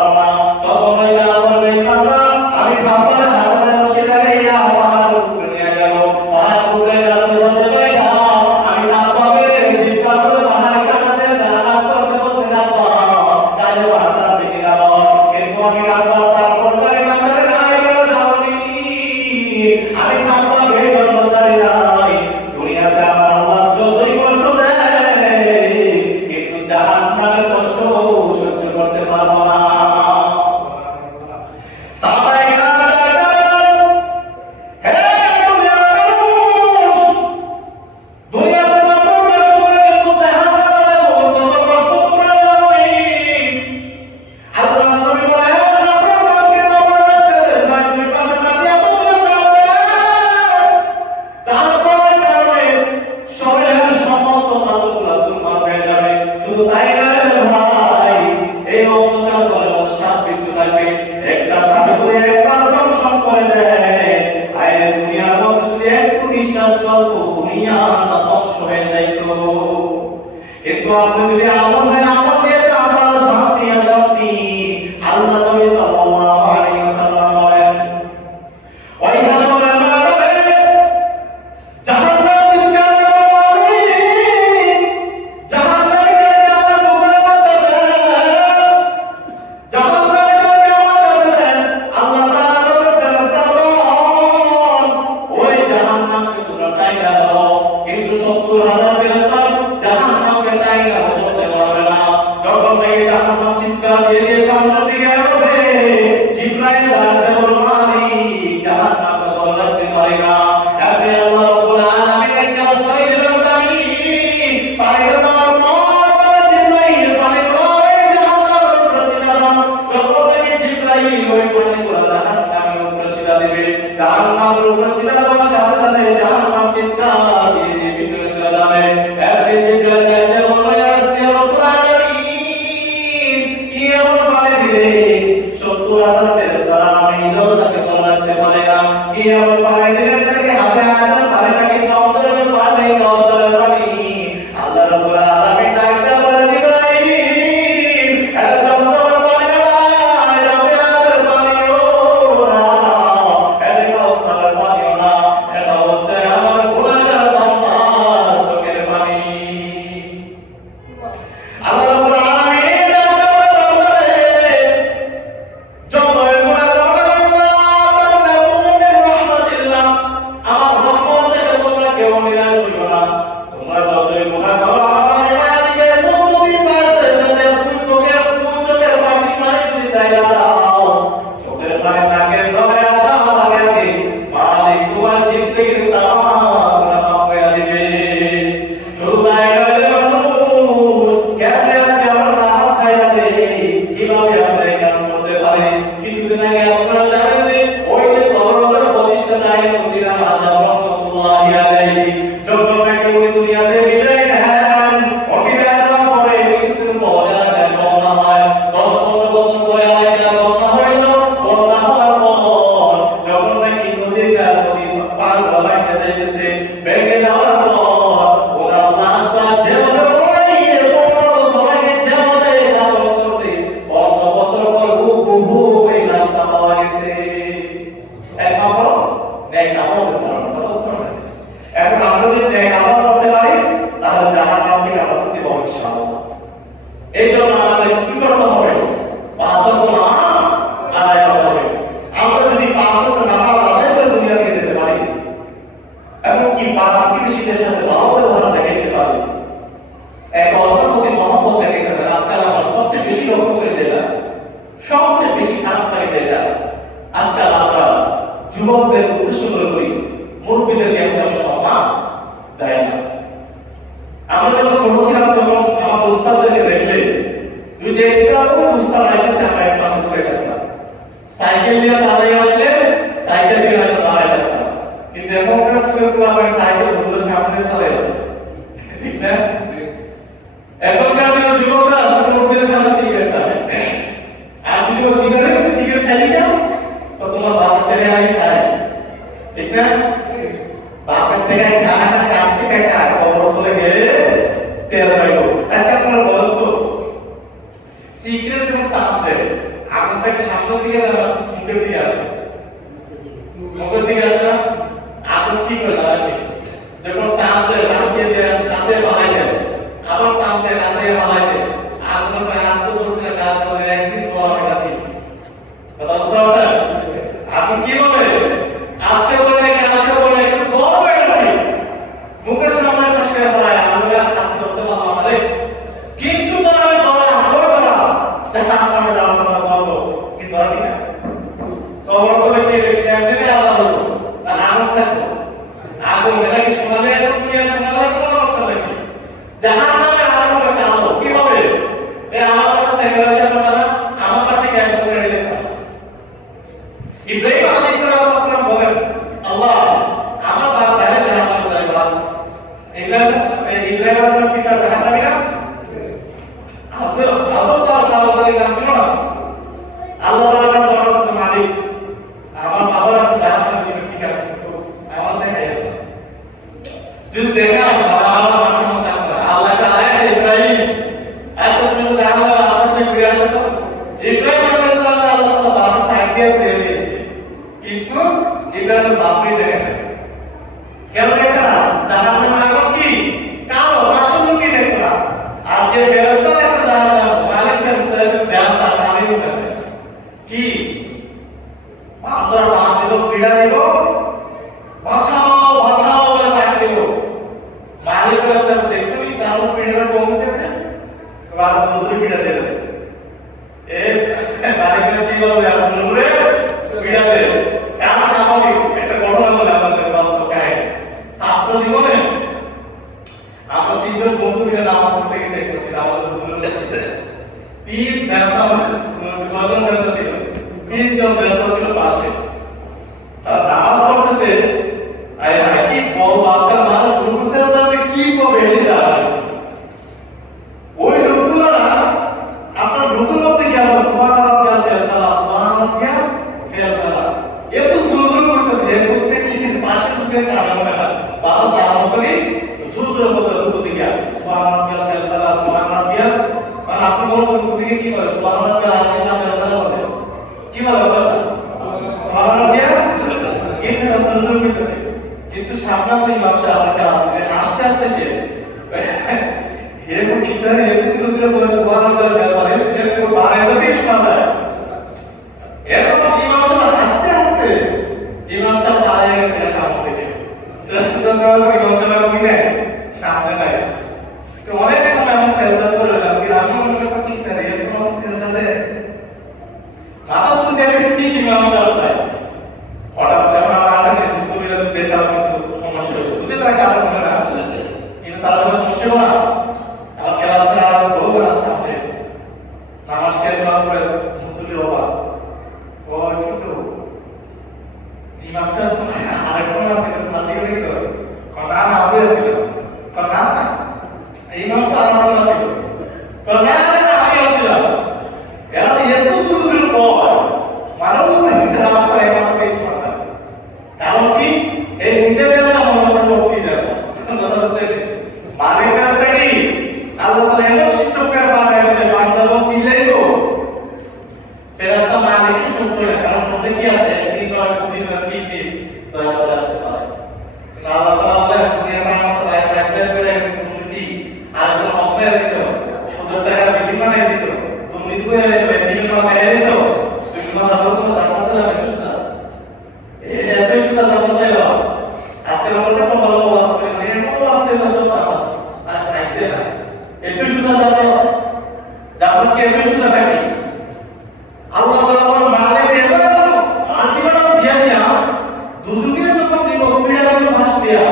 পারবো না, তখন ওই না বলবে আমরা আমি খাবার হাতে বসে লাগাইয়া পাহাড় উপরে নিয়ে গেল, পাহাড় উপরে গাছে বলতে পারি না আমি খাবারে জিব্বা করে পাহাড় কাটাতে দাঁড়া করতে বলতে না কাজে ভাষা দেখে গেল, কিন্তু আমি খাবার তারপর তাই মাঝে নাই গেল যাওনি, আমি খাবার ভেবে গেল চাই নাই দুনিয়াতে আমার আল্লাহ যতই কষ্ট দেয় কিন্তু জাহান্নামের কষ্ট সহ্য করতে পারবো না। কিন্তু আপনি যদি আমল হয় আমল দিয়ে আপনার শান্তি আর শান্তি আল্লাহ নবী সাল্লাল্লাহু আলাইহি ওয়াসাল্লাম বলেন ওই হাসরের ময়দানে জাহান্নাম চিৎকার করবে জাহান্নামীদেরকে আমার মুখের মধ্যে জাহান্নামীদেরকে আমার কাছে আল্লাহ তাআলা বলেন ফেরেশতা ওই জাহান্নামকে তোমরা টাইনা দাও কিন্তু ৭০,০০০ ফেরেশতা জাহান্নামকে টাইনা বলতে পারবে না। যখন এই জাহান্নাম চিৎকার দিয়ে সামনের দিকে আসবে জিবরাইল ডাকতে বলবে মালিক জাহান্নামকে ধরে রাখতে পারি না, আপনি আল্লাহ রাব্বুল আলামিন একটা আশ্রয় দিবেন পানিটা দেওয়ার পর জিবরাইল পানি করে জাহান্নামের উপরে ছিটা দাও, যখন এই জিবরাইল ওই পানি করে জাহান্নামের উপরে ছিটা দিবে জাহান্নামের উপরে ছিটা দেওয়ার সাথে সাথে জাহান্নাম চিৎকার দিয়ে পিছনে চলে যাবে। আপনি জিবরাইল ডাকতে বলবে ইয়া রাব্বুল আলামিন কি এমন পানি দিলে ৭০,০০০ ফেরেশতারা আমি রোজাকে ধরে রাখতে পারি না, কি এমন পানি দিলে এটাকে হাতে আসার পানিটাকে সমুদ্রের পানি কাউসারের পানি আল্লাহ রাব্বুল আলামিন ডাকতে বলে জিবরাইল এটা সমুদ্রের পানি না এটা পেয়ারের পানিও না এটা কাউসারের পানিও না এটা হচ্ছে আমার গুনাহগার বান্দার চোখের পানি। আল্লাহ রাব্বুল আলামিন ডাকতে বলে যত গুনাহ করবে বান্দা মুমিন রহমাতিল্লাহ আমার রহমত থেকে তোমরা কেউ নিরাশ হইও না, তোমরা যতই গুনাহ করো আমার মালিকে মুমিন পাশে যাতে তুমি চোখের পানি যদি চাইলা দাও চোখের পানি তাকে ধরে আসা লাগে মালিক তোমার জিন্দেগির তামাম গুনাহ মাফ করে দিবে। শুধু তাই নয় মানুষ কেমনে আজকে আমরা নামাজ ছাইড়া দেই কিভাবে আমরা এই কাজ করতে পারি। কিছুদিন আগে আপনারা জানেন যে ওই যে কবরের প্রতিষ্ঠা নাই মদিনা আযাব রাহমাতুল্লাহি আলাইহি যখন নাকি উনি দুনিয়াতে বিদায় নেন ও বিদায় নেওয়ার পরে কিছুদিন পরে এলাকায় বন্যা হয় ১০-১৫ বছর পরে এলাকায় বন্যা হইল। বন্যা হওয়ার পর যখন নাকি নদী পার হওয়াইতে যাইতেছে ভেঙে যাওয়ার পর ওনার লাশটা যেভাবে ওই ১৫ বছর আগে যেভাবে দাফন করছে ১৫ বছর পর হুবহু এই লাশটা পাওয়া গেছে। একমাত্র নেক আমল করতে পারবেন। এখন আমরা যদি নেক আমল করতে পারি তাহলে জাহান্নাম থেকে আমরা মুক্তি পাবো ইনশাআল্লাহ। এই জন্য আমাদের কি করতে হবে? ৫ ওয়াক্ত নামাজ আদায় করতে হবে। আমরা যদি ৫ ওয়াক্ত নামাজ আদায় করে দুনিয়া থেকে যেতে পারি এবং কি প্রতিবেশীদের সাথে ভালো ব্যবহার দেখাইতে পারি, এক অন্যের প্রতি মহব্বত দেখাইতে পারি। আজকাল আমরা সবচেয়ে বেশি লক্ষ্য করে যেটা সবচেয়ে বেশি খারাপ লাগে যেটা আজকাল আমরা যুবকদের উদ্দেশ্য করে করি মুরব্বীদেরকে একদম সম্মান দেয় না। আমরা যখন ছোট ছিলাম তখন আমাদের উস্তাদদেরকে দেখলে যদি দেখতাম উস্তাদ আইতেছে আমরা একটা করে থাকতাম, সাইকেল দিয়ে চালাই আসলে সাইকেল দিয়ে হয়তো দাঁড়ায় থাকতাম, কিন্তু এখনকার যুগে আমরা সাইকেল বন্ধুর সামনে চালাই ঠিক না। এখনকার যুবকরা আসলে মুরব্বীদের সামনে সিগারেট খায়, আর যদি ও কি করে সিগারেট খাই না তো তোমার বাসা থেকে আমি খাই ঠিক না, বাসা থেকে খায় না কাপ থেকে খায় খবর বলে গেলে তেল পাইব। আচ্ছা আপনার বলতো সিগারেট যখন টানতে হাতটা কি সামনের দিকে না মুখের দিকে আসে? মুখের দিকে আসে না? আগুন কি করে দাঁড়াবে? যখন টানতে দিয়ে কাছে বাড়াই দেয়, আবার টানতে কাছে বাড়াই দেয়, আগুন পায়ে আসতে বলছে না, কাজ করে একদিন পর এটা ঠিক কথা বুঝতে পারছেন? আপনি কি বলে আজকে বলে কালকে বলে একটু ধরবে এটা ঠিক, মুখের সামনে কাছে বাড়ায় আমি কাজ করতে পারলাম না রে, কিন্তু তো আমি ধরা যারা আমি যাওয়ার কথা বলবো কি ধরা ঠিক না খবর করে কি রেখে একদিনে আলাদা হলো আর আগুন থাকবো আগুন এটা কি শোনালে এখন দুনিয়া শোনালে কোন অবস্থা নাকি জাহান নামে আগুন কালো কি হবে এই আমার কাছে এগুলা বসা না আমার পাশে ক্যাম্প করে রেখে ইব্রাহিম আলাইহিস সালাম বলেন আল্লাহ আমার বাপ জানে জাহান্নামে যাবে না ইব্রাহিম আলাইহিস পিতা জাহান্নামী না আসলে আল্লাহ তাআলা কাছে ছিল না আল্লাহ তাআলা বলেন মালিক আমার বাবার জাহান্নামে দিবে ঠিক আছে কিন্তু আমার দেখাই আছে যদি দেখা বাবা আমার মত আল্লাহ তাআলা ইব্রাহিম এত তুমি জাহান্নামে আশা করে আসো তো ইব্রাহিম আলাইহিস সালাম আল্লাহ তাআলা সাইড দিয়ে দিয়েছে কিন্তু ইব্রাহিম বাপরে দেখেন কেন দেখেন না জাহান্নামে আগুন কি কালো আসল কি দেখবা আর যে ফেরেশতা দেখে জাহান্নাম মালিক ফেরেশতা দেন তার নামই বলে কি মাদরা ডাক দেব ফিরা দেব বাঁচাও বাঁচাও বলে ডাক দেব মালিক ফেরেশতা দেখছই তার ফিরা কমতেছে এবার বন্ধুরে ফিরা দেবে এ মালিক কি বলবে আর বন্ধুরে ফিরা দেবে কারণ স্বাভাবিক একটা ঘটনা বলে আপনাদের বাস্তব কাহিনী ছাত্র জীবনে আমরা তিনজন বন্ধু মিলে নামাজ পড়তে গিয়ে দেখছি আমাদের তিন দেবতা কজন দেবতা ছিল তিনজন দেবতা ছিল পাশে নামাজ পড়তেছে আর কি বড় আজকাল মানুষ ঢুকছে তাতে কি বেড়ে যায় ওই লোকগুলা আপনার ঢুকুর মধ্যে কি আমরা সুবহানাল্লাহ সুবহানাল্লাহ ফেলা এত জোর করতেছে হচ্ছে কি পাশে ঢুকে কারণ না বাবা তার মতই জোর মতো ঢুকতে গিয়া সুবহানাল্লাহ ফেলা সুবহানাল্লাহ মানে আপনি বলুন ঢুকতে গিয়ে কি করে সুবহানাল্লাহ আল্লাহ ফেলা বলে কি বলে সুবহানাল্লাহ এটা সুন্দর করতেছে কিন্তু সামনে আপনি ব্যবসা আমাকে আস্তে আস্তে সে এরকম কিতারে এত সুন্দর করে সুবহানাল্লাহ ফেলা মানে এরকম বারে তো বেশ শোনা যায় এরকম ইমাম সাহেব আস্তে আস্তে ইমাম সাহেব দাঁড়িয়ে গেছে সামনে থেকে ইমাম সাহেব কই নাই সামনে নাই তো অনেক সময় আমি সেজদা করে নিলাম কিন্তু আমি মনে করতে কি করে এরকম আমার সেজদা দে মাথা তুলে দেখে কি ইমাম সাহেব নাই হঠাৎ যখন আমার আগে মুসলিমরা দেখলাম সমস্যা হচ্ছে যদি তারা কাজ করে না কিন্তু তার কোনো সমস্যা না আমার ক্লাস করে আর বলবো না সামনে এসে নামাজ শেষ হওয়ার পরে মুসলিম বাবা ও কিন্তু ইমাম সাহেব আরেকজন আছে কিন্তু নাকি দেখি তো কথা না হবে ছিল কথা না ইমাম সাহেব আরেকজন আছে কথা না আমি আছিল এরা তো এত সুন্দর পর মানব রাস্তা একা দেশ ভাষা কারণ কি এই নিজের না মনে শক্তি দেয় মালিক রাস্তা কি আল্লাহ তাআলা এমন সিস্টেম করে বানাইছে বান্দা বসিলে তো ফেরেশতা মালিক শুনতো না কারণ শুনতে কি আছে একদিন বা দুদিন বা তিন দিন দয়া করে আসতে পারে কিন্তু আল্লাহ তাআলা বলে দুনিয়ার নামাজ তো বাইরে রাখতে করে গেছে তুমি আর কোন অপেক্ষা দিছো সুন্দর টাকা বিধি বানাই দিছো তুমি তো এর দিন বানাই দিছো তুমি মাথা বলতো জান্নাতে যাবে সুদা এই এত সুদা জান্নাতে যাবে আজকে আমরা তো ভালো অবস্থা নেই এমন অবস্থা না সব আর খাইছে না এত সুদা জান্নাত কি এত সুদা থাকে আল্লাহ তাআলা বলেন মালিক এবারে আল্টিমেটাম দিয়া দিয়া দুজুকে যখন দিব ফিরা দিব পাশ দিয়া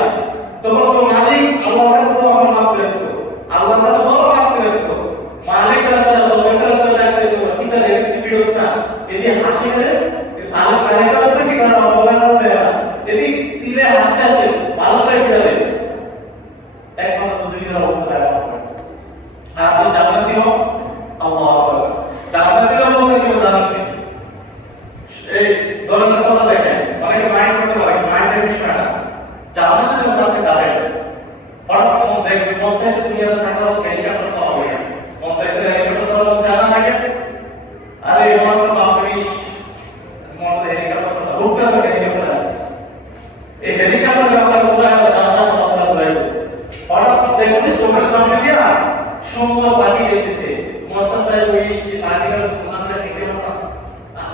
তখন তো মালিক আল্লাহর কাছে তো আমার মাফ করে দিত আল্লাহর কাছে বড় মাফ করে দিত মালিক রাস্তা বলবে রাস্তা ডাকতে দেব কিটা রেখে ভিডিও না এদি হাসি করে ভালো করে রাস্তা কি কারণ বলা না এদি সিলে হাসতে আছে ভালো করে ফিরে একমাত্র দুজুকের অবস্থা আর তো জান্নাত দিব আল্লাহু আকবার জান্নাত দিলে বলতে কি জানেন এই ধরনের কথা দেখেন অনেকে মাইন্ড করতে পারে মাইন্ডের বিষয় না জান্নাতে যখন আপনি যাবেন হঠাৎ কোন দেখবেন মন চাইছে দুনিয়াতে থাকার হেলিকপ্টার সব হবে না মন চাইছে হেলিকপ্টার সব চালা থাকে আরে আমার তো বাপ পুলিশ মনে হেলিকপ্টার ঢুকে যাবে হেলিকপ্টার এই হেলিকপ্টার ব্যাপারে কোথায় জানা কথা বলে হঠাৎ দেখুন চোখের সামনে দিয়া সুন্দর পাখি দেখতেছে মোটরসাইকেল ওই পাখিটার কোনাটা দেখে না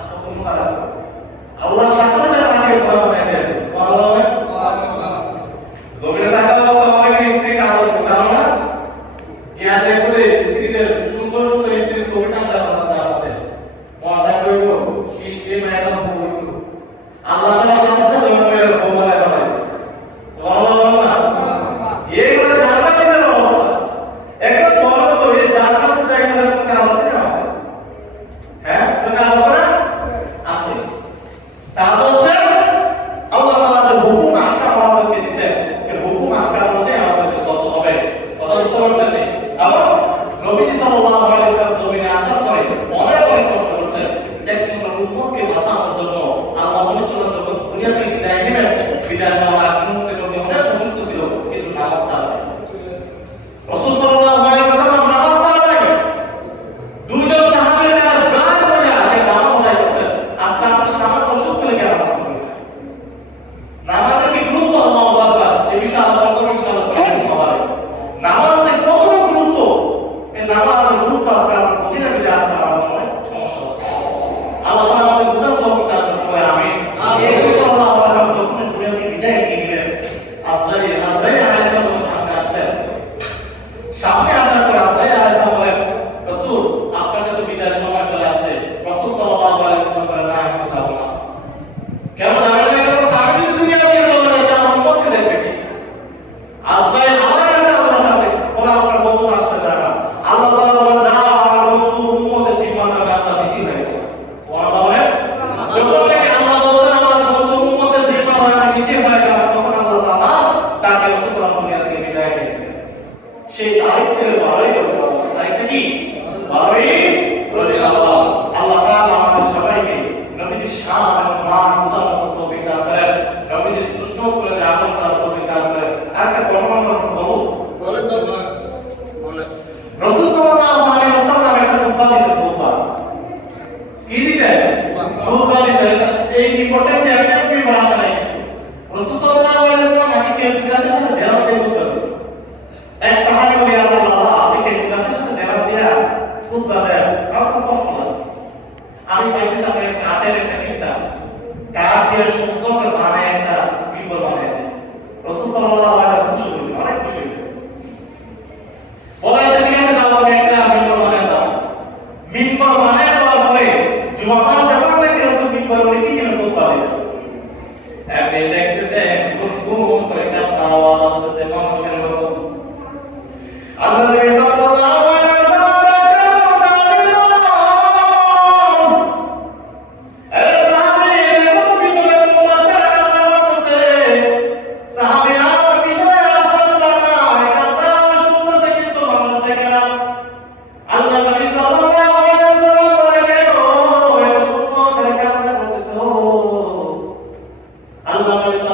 কত খারাপ আল্লাহ সাথে সাথে পাখি উপর বানায় দেয় সুবহানাল্লাহ জমিনে থাকা অবস্থা অনেক স্ত্রী কাগজ কারণ না ইয়াতে করে স্ত্রীদের সুন্দর সুন্দর স্ত্রী ছবিটা আমরা রাস্তা আমাদের মজা কইব সৃষ্টি মায়েরা পবিত্র আল্লাহ তাআলা কাছে জমিনের বোমায় বানায় সুবহানাল্লাহ এইগুলো জান্নাতের অবস্থা একটা বড় তো এই জান্নাতের জায়গার কাজ আছে না হ্যাঁ তো কাজ আছে না আছে তাহলে হচ্ছে আল্লাহ তাআলা যে হুকুম আহকাম আমাদেরকে দিয়েছেন এই হুকুম আহকাম মধ্যে আমাদেরকে চলতে হবে কথা বুঝতে পারছেন এবং নবী সাল্লাল্লাহু আলাইহি ওয়াসাল্লাম জমিনে আসার পরে অনেক অনেক কষ্ট করেছেন একমাত্র উম্মতকে বাঁচানোর জন্য আল্লাহ রাসূলুল্লাহ যখন দুনিয়া থেকে বিদায় নেবেন বিদায় নেওয়ার আগ মুহূর্তে নবী অনেক অসুস্থ ছিল কিন্তু নামাজ ছাড়া রাসূল সাল্লাল্লাহু আলাইহি ওয়াসাল্লাম নামাজ ছাড়া নাই দুইজন সাহাবী তার প্রাণ করে আগে নামাজ আদায় করেছেন আজকে আপনার সামান্য অসুস্থ লেগে নামাজ পড়বেন নামাজের কি গুরুত্ব আল্লাহু আকবার এই বিষয়ে আলোচনা করব ইনশাআল্লাহ সবাই নামাজের কতটা গুরুত্ব এই নামাজের গুরুত্ব আজকে আমরা বুঝি না যে আজকে আমাদের অনেক সমস্যা হচ্ছে আল্লাহ তাআলা আমাদের বুঝার তৌফিক দান করুন আমিন ইনশাআল্লাহ আমরা যখন দুনিয়া থেকে বিদায় নিয়ে নেবেন আজরাইল আলাইহিস সালাম সামনে আসলেন সামনে আসার পর আজরাইল আলাইহিস সালাম বলেন রাসূল আপনার তো বিদায়ের সময় চলে আসছে রাসূল সাল্লাল্লাহু আলাইহি ওয়াসাল্লাম বলেন না আমি যাব না কেন যাবেন না কারণ আমি যদি দুনিয়া থেকে চলে যাই তাহলে আমার পক্ষে দেখবে কি আজরাইল আমার কাছে আল্লাহর কাছে বলে আপনার বন্ধু আসতে চায় না আল্লাহ তাআলা বলেন যা আমার বন্ধু উম্মতের জীবন হবে আপনার বিধি হয়ে গেল ওরা বলে যখন থেকে আল্লাহ বলেন আমার বন্ধু উম্মতের জীবন হবে আপনার বিধি হয়ে গেল তখন আল্লাহ তাআলা তাকে রাসূলুল্লাহ দুনিয়া থেকে বিদায় দিলেন সেই তারিখ থেকে 12 তারিখটা কি 12 রবিউল আল্লাহ তাআলা আমাদের সবাইকে নবীজির শান এবং মান বুঝানোর তৌফিক দান করেন নবীজির সুন্নাত করে আমল করার তৌফিক দান করেন আর একটা ঘটনা বলবো বলেন রাসূল সাল্লাল্লাহু আলাইহি ওয়াসাল্লাম একটা খুতবা দিতেন খুতবা কি দিতেন খুতবা দিতেন এই ইম্পর্টেন্ট একটা ভাষা নাই রাসূল সাল্লাল্লাহু আলাইহি ওয়াসাল্লাম আমাকে ক্লাসের সাথে দেওয়া দিয়ে খুতবা দিতেন এক সাহাবী বলে আল্লাহ আপনি কি ক্লাসের সাথে দেওয়া দিয়া খুতবা দেন আমার খুব কষ্ট লাগে আমি চাইতেছি আপনার কাঠের একটা কিতাব কাঠ দিয়ে সুন্দর করে বানায় একটা মিম্বর বানায় রাসূল সাল্লাল্লাহু আলাইহি ওয়াসাল্লাম খুশি হলেন অনেক খুশি হলেন বলা যে ঠিক আছে দাও আমি একটা মিম্বর বানায় দাও মিম্বর বানায় দেওয়ার পরে জওয়ান যখন থেকে রাসূল মিম্বর বলে কি কেন খুতবা দিলেন আপনি দেখতেছেন গুম করে একটা আওয়াজ আসতেছে মানুষের মতো আল্লাহ নবী সাল্লাল্লাহু আলাইহি ওয়াসাল্লাম আল্লাহ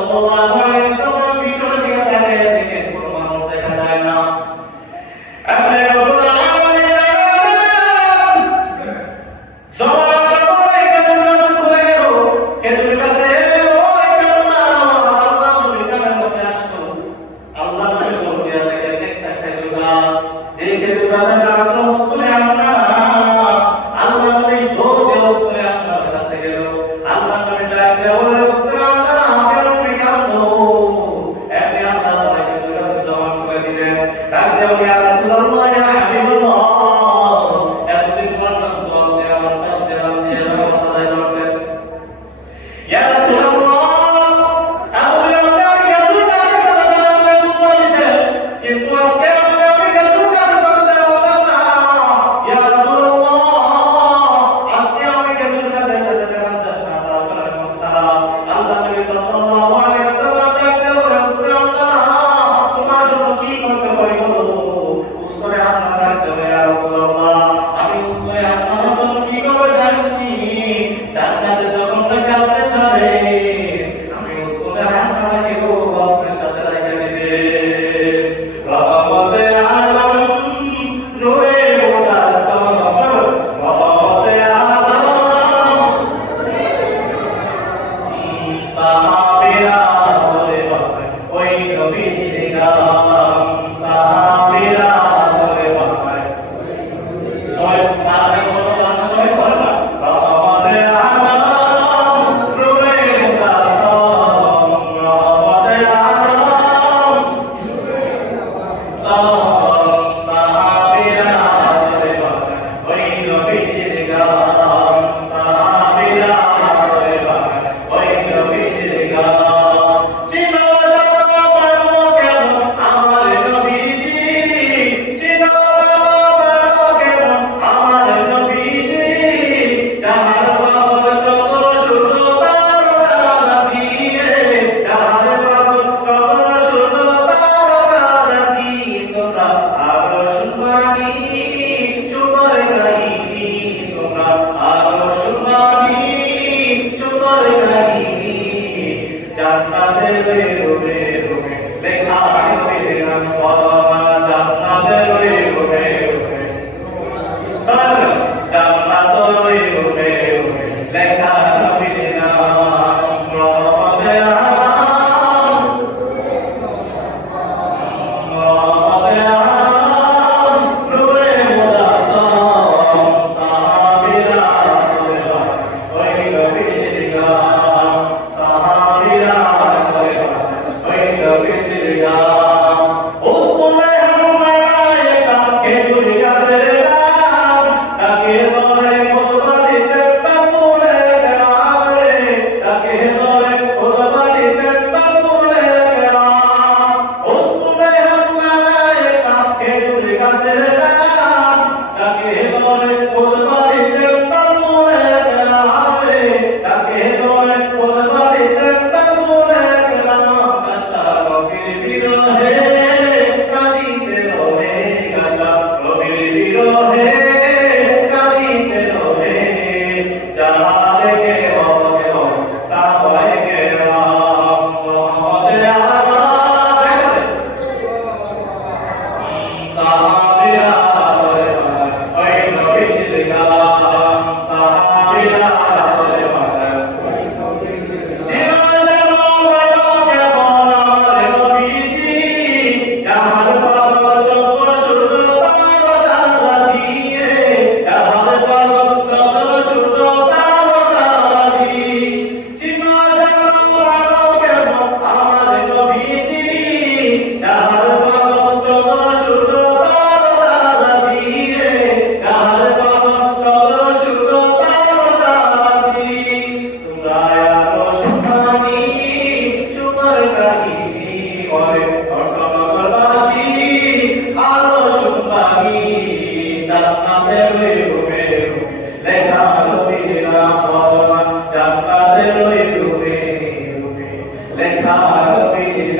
এই